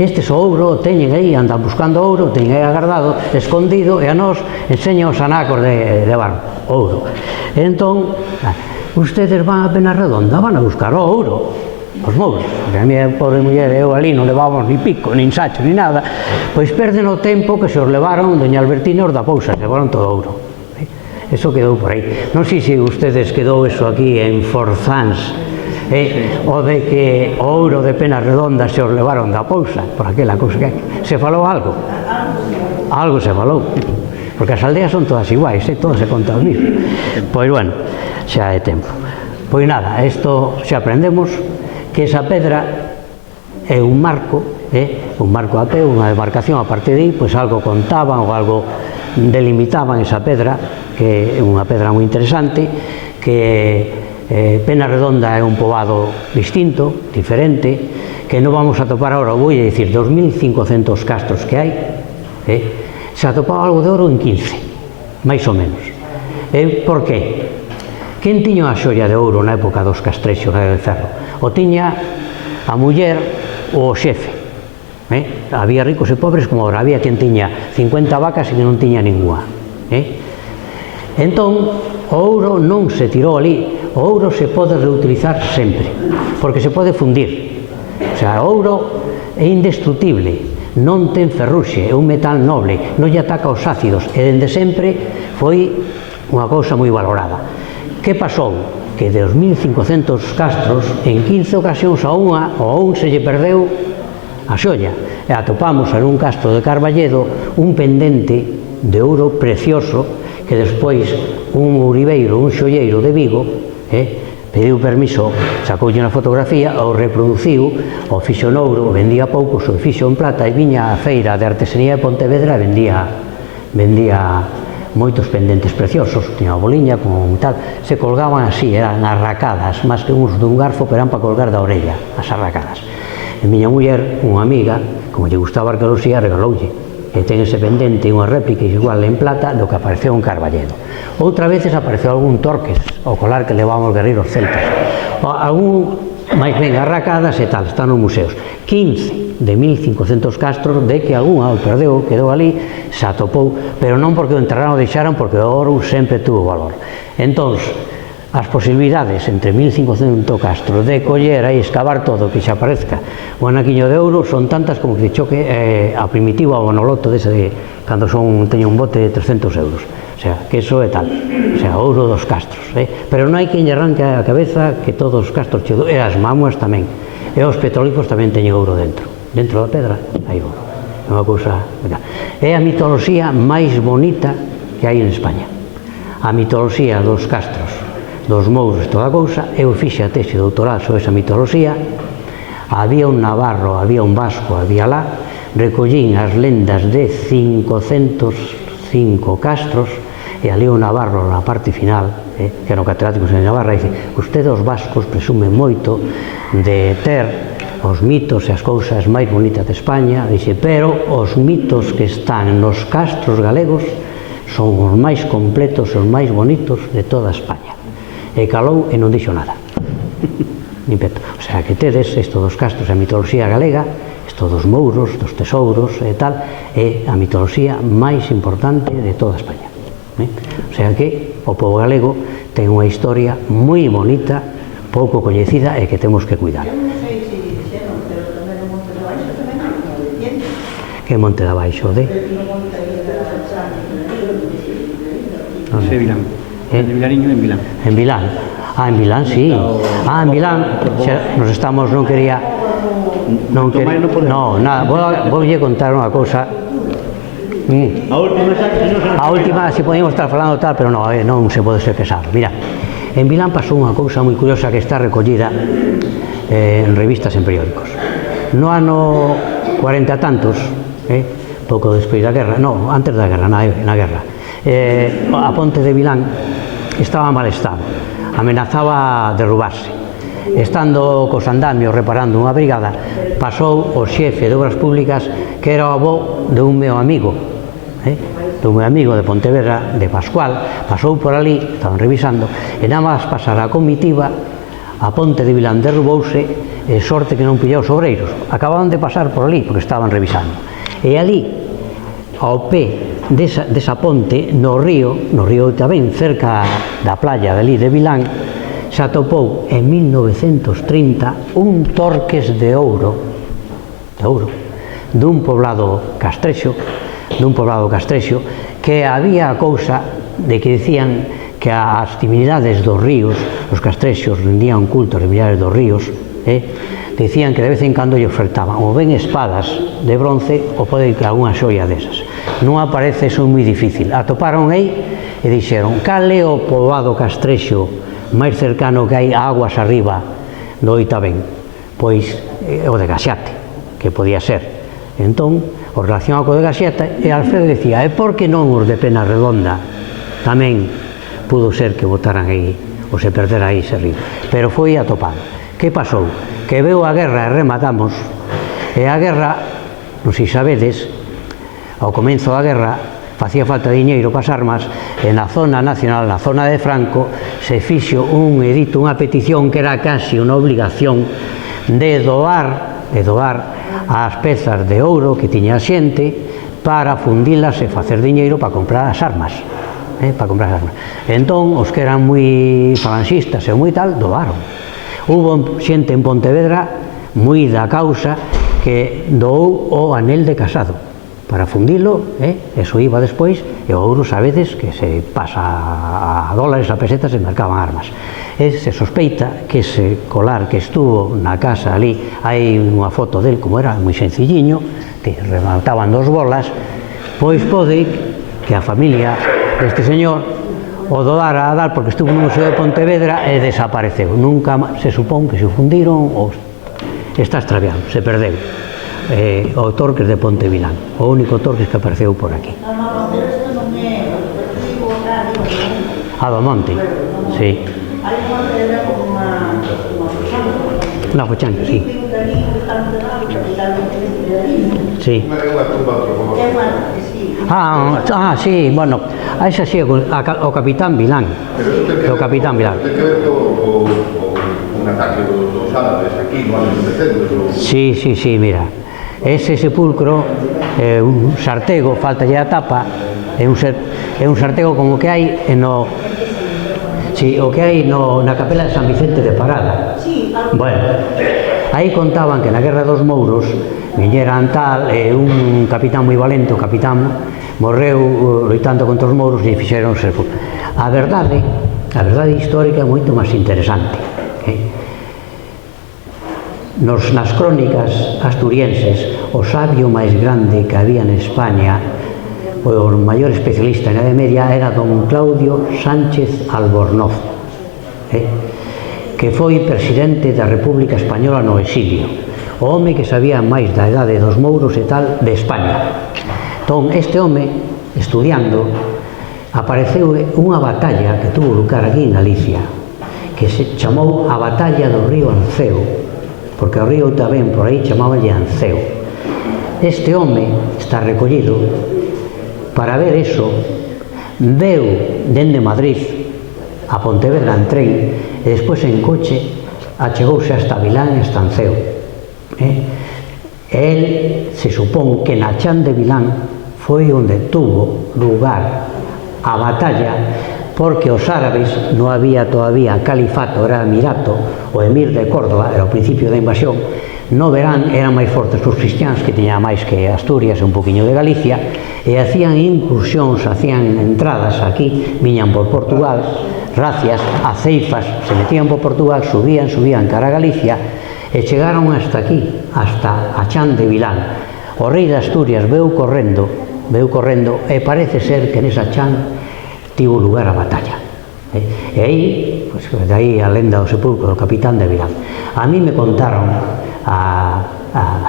estes o ouro teñen aí, andan buscando ouro, teñen aí agardado, escondido, e a nós enseñan os anacos de barro, ouro. E entón, ustedes van a Pena Redonda, van a buscar o ouro, os mouros, porque a minha pobre muller e eu ali non levábamos ni pico, ni sacho, ni nada, pois perden o tempo que se os levaron doña Albertina os da Pousa, levaron todo o ouro. Eso quedou por aí. Non sei se ustedes quedou eso aquí en Forzans, o de que o ouro de Penas Redondas se os levaron da Pousa, por aquela cousa que se falou algo. Algo se falou, porque as aldeas son todas iguais, todas se contan o mismo. Pois bueno, xa é tempo. Pois nada, isto xa aprendemos que esa pedra é un marco a pé, unha demarcación. A partir de aí, pois algo contaban ou algo delimitaban esa pedra, que é unha pedra moi interesante, que Penas Redonda é un poboado distinto, diferente, que non vamos a topar agora, vou a dicir, 2.500 castros que hai, se atopaba algo de ouro en 15, máis ou menos. Por que? Quen tiña a xoia de ouro na época dos castrexos de ferro? O tiña a muller ou o xefe. Había ricos e pobres como agora, había quen tiña 50 vacas e que non tiña ninguna. Entón, o ouro non se tirou ali, o ouro se pode reutilizar sempre, porque se pode fundir. O sea, o ouro é indestructible, non ten ferruxe, é un metal noble, non lle ataca aos ácidos, e dende sempre foi unha cousa moi valorada. Que pasou? Que de 2.500 castros, en 15 ocasións a un se lle perdeu a xoia, e atopamos en un castro de Carballedo un pendente de ouro precioso que despois un ouriveiro, un xoieiro de Vigo, pediu permiso, sacoulle unha fotografía, o reproduciu, o fixo en ouro, vendía pouco, o fixo en plata, e viña a feira de artesanía de Pontevedra e vendía moitos pendentes preciosos, tiña a boliña con tal, se colgaban así, eran arracadas, máis que uns dun garfo, pero eran para colgar da orella, as arracadas. E miña muller, unha amiga, como lle gustaba a arqueoloxía, regaloulle, e ten ese pendente, unha réplica igual en plata do que apareceu en Carballedo. Outra veces apareceu algún torques, o colar que levaban os guerreiros celtas, algún máis ben arracadas e tal, están nos museos. 15 de 1.500 castros, de que algunha o perdeu, quedou ali, se atopou, pero non porque o enterraron ou deixaron, porque o ouro sempre tuvo valor. Entón, as posibilidades entre 1.500 castros de coller e excavar todo que xa aparezca o anaquiño de ouro son tantas como que choque a primitiva o monoloto dese de cando teña un bote de 300 euros. O sea, que eso é tal, o sea, ouro dos castros, pero non hai quen lle arranque a cabeza que todos os castros chedo, e as mámoas tamén, e os petrolíferos tamén teñen ouro dentro da pedra, hai ouro, é unha cousa, é a mitoloxía máis bonita que hai en España, a mitoloxía dos castros, dos mouros, toda a cousa. Eu fixe a tese doutoral sobre esa mitoloxía, había un navarro, había un vasco, había lá, recollín as lendas de 505 castros, e ali o navarro na parte final, que era o catedrático de Navarra, dice: ustedes os vascos presumen moito de ter os mitos e as cousas máis bonitas de España, dice, pero os mitos que están nos castros galegos son os máis completos e os máis bonitos de toda España. E calou e non dixo nada. O sea, que tedes isto dos castros e a mitoloxía galega, isto dos mouros, dos tesouros e tal, é a mitoloxía máis importante de toda España. O sea que o pobo galego ten unha historia moi bonita, pouco coñecida e que temos que cuidar. Que Monte de Abaixo de? De Vilán. De Vilariño en Vilán. En Vilán. En Vilán, sí. En Vilán, nos estamos, non quería... No, nada, voulle contar unha cousa. A última, se podíamos estar falando tal, pero non se pode ser pesado. Mira, en Vilán pasou unha cousa moi curiosa que está recollida en revistas e en periódicos. No ano 40 e tantos, pouco despois da guerra, no, antes da guerra, na guerra, a ponte de Vilán estaba en mal estado, amenazaba derrubarse. Estando cos andamios reparando unha brigada, pasou o xefe de obras públicas, que era o avó de un meu amigo, de Pontevedra, de Pascual, pasou por ali, estaban revisando, e nada máis pasar a comitiva, a ponte de Vilán derrubouse, e sorte que non pillou os obreiros. Acababan de pasar por ali, porque estaban revisando. E ali, ao pé desa ponte, no río tamén, cerca da playa de ali de Vilán, se atopou en 1930 un torques de ouro, dun poblado castrexo, que había a cousa de que dicían que as divinidades dos ríos, os castrexos, rendían culto ás divinidades dos ríos, decían que de vez en cando lle ofertaban ou ben espadas de bronce ou pode que alguna xoia desas. Non aparece, eso é moi difícil. Atoparon aí e dixeron: cal é o poboado castrexo máis cercano que hai a aguas arriba do Oitavén? Pois o de Gaxate, que podía ser. Entón, o relacionado co de Gaxate, e Alfredo decía: e por que non os de Pena Redonda? Tamén pudo ser que botaran aí, ou se perdera aí ese río. Pero foi atopado. Que pasou? Que veu a guerra e rematamos, e a guerra, non sei sabedes, ao comezo da guerra facía falta diñeiro para as armas, e na zona nacional, na zona de Franco, se fixo un edito, unha petición que era casi unha obligación de doar as pezas de ouro que tiña a xente para fundilas e facer diñeiro para comprar as armas. Entón, os que eran moi falanxistas e moi tal, doaron. Hubo xente en Pontevedra moi da causa que doou o anel de casado para fundilo, eso iba despois, e o ouro sabedes que se pasa a dólares, a pesetas e mercaban armas. Se sospeita que ese colar que estuvo na casa ali, hai unha foto del como era moi sencilliño, que remataban 2 bolas, pois pode que a familia deste señor o doara a dar porque estuvo no Museo de Pontevedra e desapareceu. Nunca se supón que se fundiron ou está extraviado, se perdeu. O Torques de Pontevilán, o único Torques que apareceu por aquí. A do Monte, sí. Hai unha pedra como unha fochanca, sí. Sí. Sí, bueno, a esa sí, o Capitán Vilán. O Capitán Vilán. Ten que ver con un ataque dos árabes aquí no ano 700? Sí, mira. Ese sepulcro é un sartego, faltalle a tapa, é un sartego como que hai no... Sí, o que hai na capela de San Vicente de Parada. Bueno, aí contaban que na Guerra dos Mouros viñeran tal, un capitán moi valente, o capitán morreu loitando contra os mouros e fixeron sepulcro. A verdade histórica é moito máis interesante. Nas crónicas asturienses, o sabio máis grande que había en España, o maior especialista en Edade Media, era don Claudio Sánchez Albornoz, que foi presidente da República Española no exilio, o home que sabía máis da idade dos mouros e tal de España. Entón, este home, estudiando, apareceu unha batalla que tuvo lugar aquí en Galicia, que se chamou a Batalla do río Anceo, porque o río tamén por aí chamáballe Anceo. Este home está recollido. Para ver eso, veu dende Madrid a Pontevedra en tren e despois en coche achegouse hasta Vilán e hasta Anceo. El se supón que na Chan de Vilán foi onde tuvo lugar a batalla, porque os árabes non había todavía califato, era emirato, o emir de Córdoba, era o principio da invasión. No verán eran máis fortes os cristiáns, que tiña máis que Asturias e un poquinho de Galicia, e hacían incursións, hacían entradas aquí, viñan por Portugal, racias, aceifas, se metían por Portugal, subían cara a Galicia, e chegaron hasta aquí, hasta a Chan de Vilán. O rei de Asturias veu correndo, e parece ser que nesa Chan tivo lugar a batalla. E aí, de aí a lenda do sepulcro do Capitán de Vilán. A mí me contaron a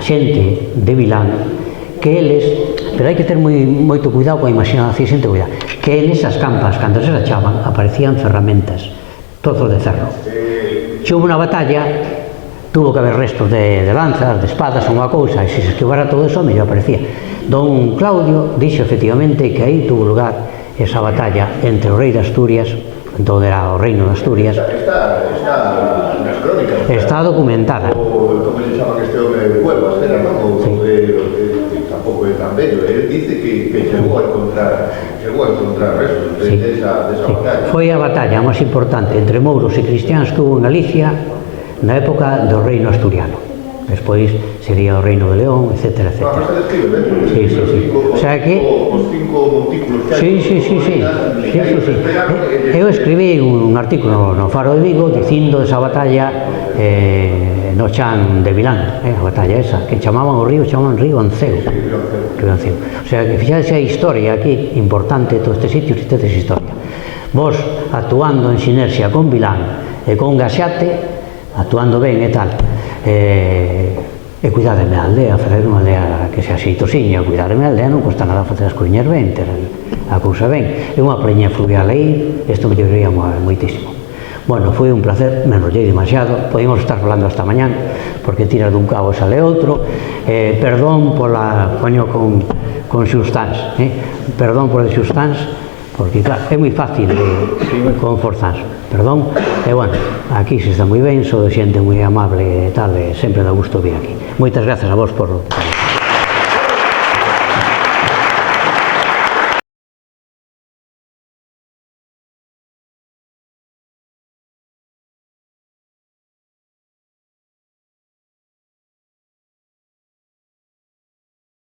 xente de Vilán que eles, pero hai que ter moito cuidado coa imaginación, xente cuidado, que nesas campas, cando se achaban, aparecían ferramentas, trozos de ferro. Se houve unha batalla, tuvo que haber restos de lanzas, de espadas, unha cousa, e se se esquivara todo eso, mellor aparecía. Don Claudio dixo efectivamente que aí tuvo lugar esa batalla entre o rei de Asturias, entón era o reino de Asturias. Está nas crónicas. Está documentada. Como se chama que este home de Cuevas, era, non? Tampouco é tan bello. Ele dice que chegou a encontrar restos desa batalla. Foi a batalla máis importante entre mouros e cristiáns que hubo en Galicia na época do reino asturiano. despois sería o Reino de León, etcétera, etcétera. Sí, sí, sí. O sea que... Os 5 montículos que hai. Sí. Eu escribí un artículo no Faro de Vigo dicindo esa batalla no chan de Vilán, a batalla esa, que chamaban o río, chamaban Río Anceo. O sea, que fixades a historia aquí, importante de todos estes sitios, e tedes historia. Vos, actuando en sinerxia con Vilán e con Gaxate, actuando ben e tal, e cuidademe a aldea, fazer unha aldea que sea xeitosiña, cuidademe a aldea, non cuesta nada facer as coiñas ben, ter a cousa ben. É unha pleña fluvial aí, isto me llevaría moitísimo. Bueno, foi un placer, me enrollei demasiado, podíamos estar falando hasta mañán, porque tiras dun cabo e sale outro. Perdón pola, coño, con xustans, perdón por xustans, porque claro, é moi fácil con forzans, perdón, e bueno, aquí se está moi ben, sou de xente moi amable e tal, e sempre dá gusto vir aquí. Moitas grazas a vos por...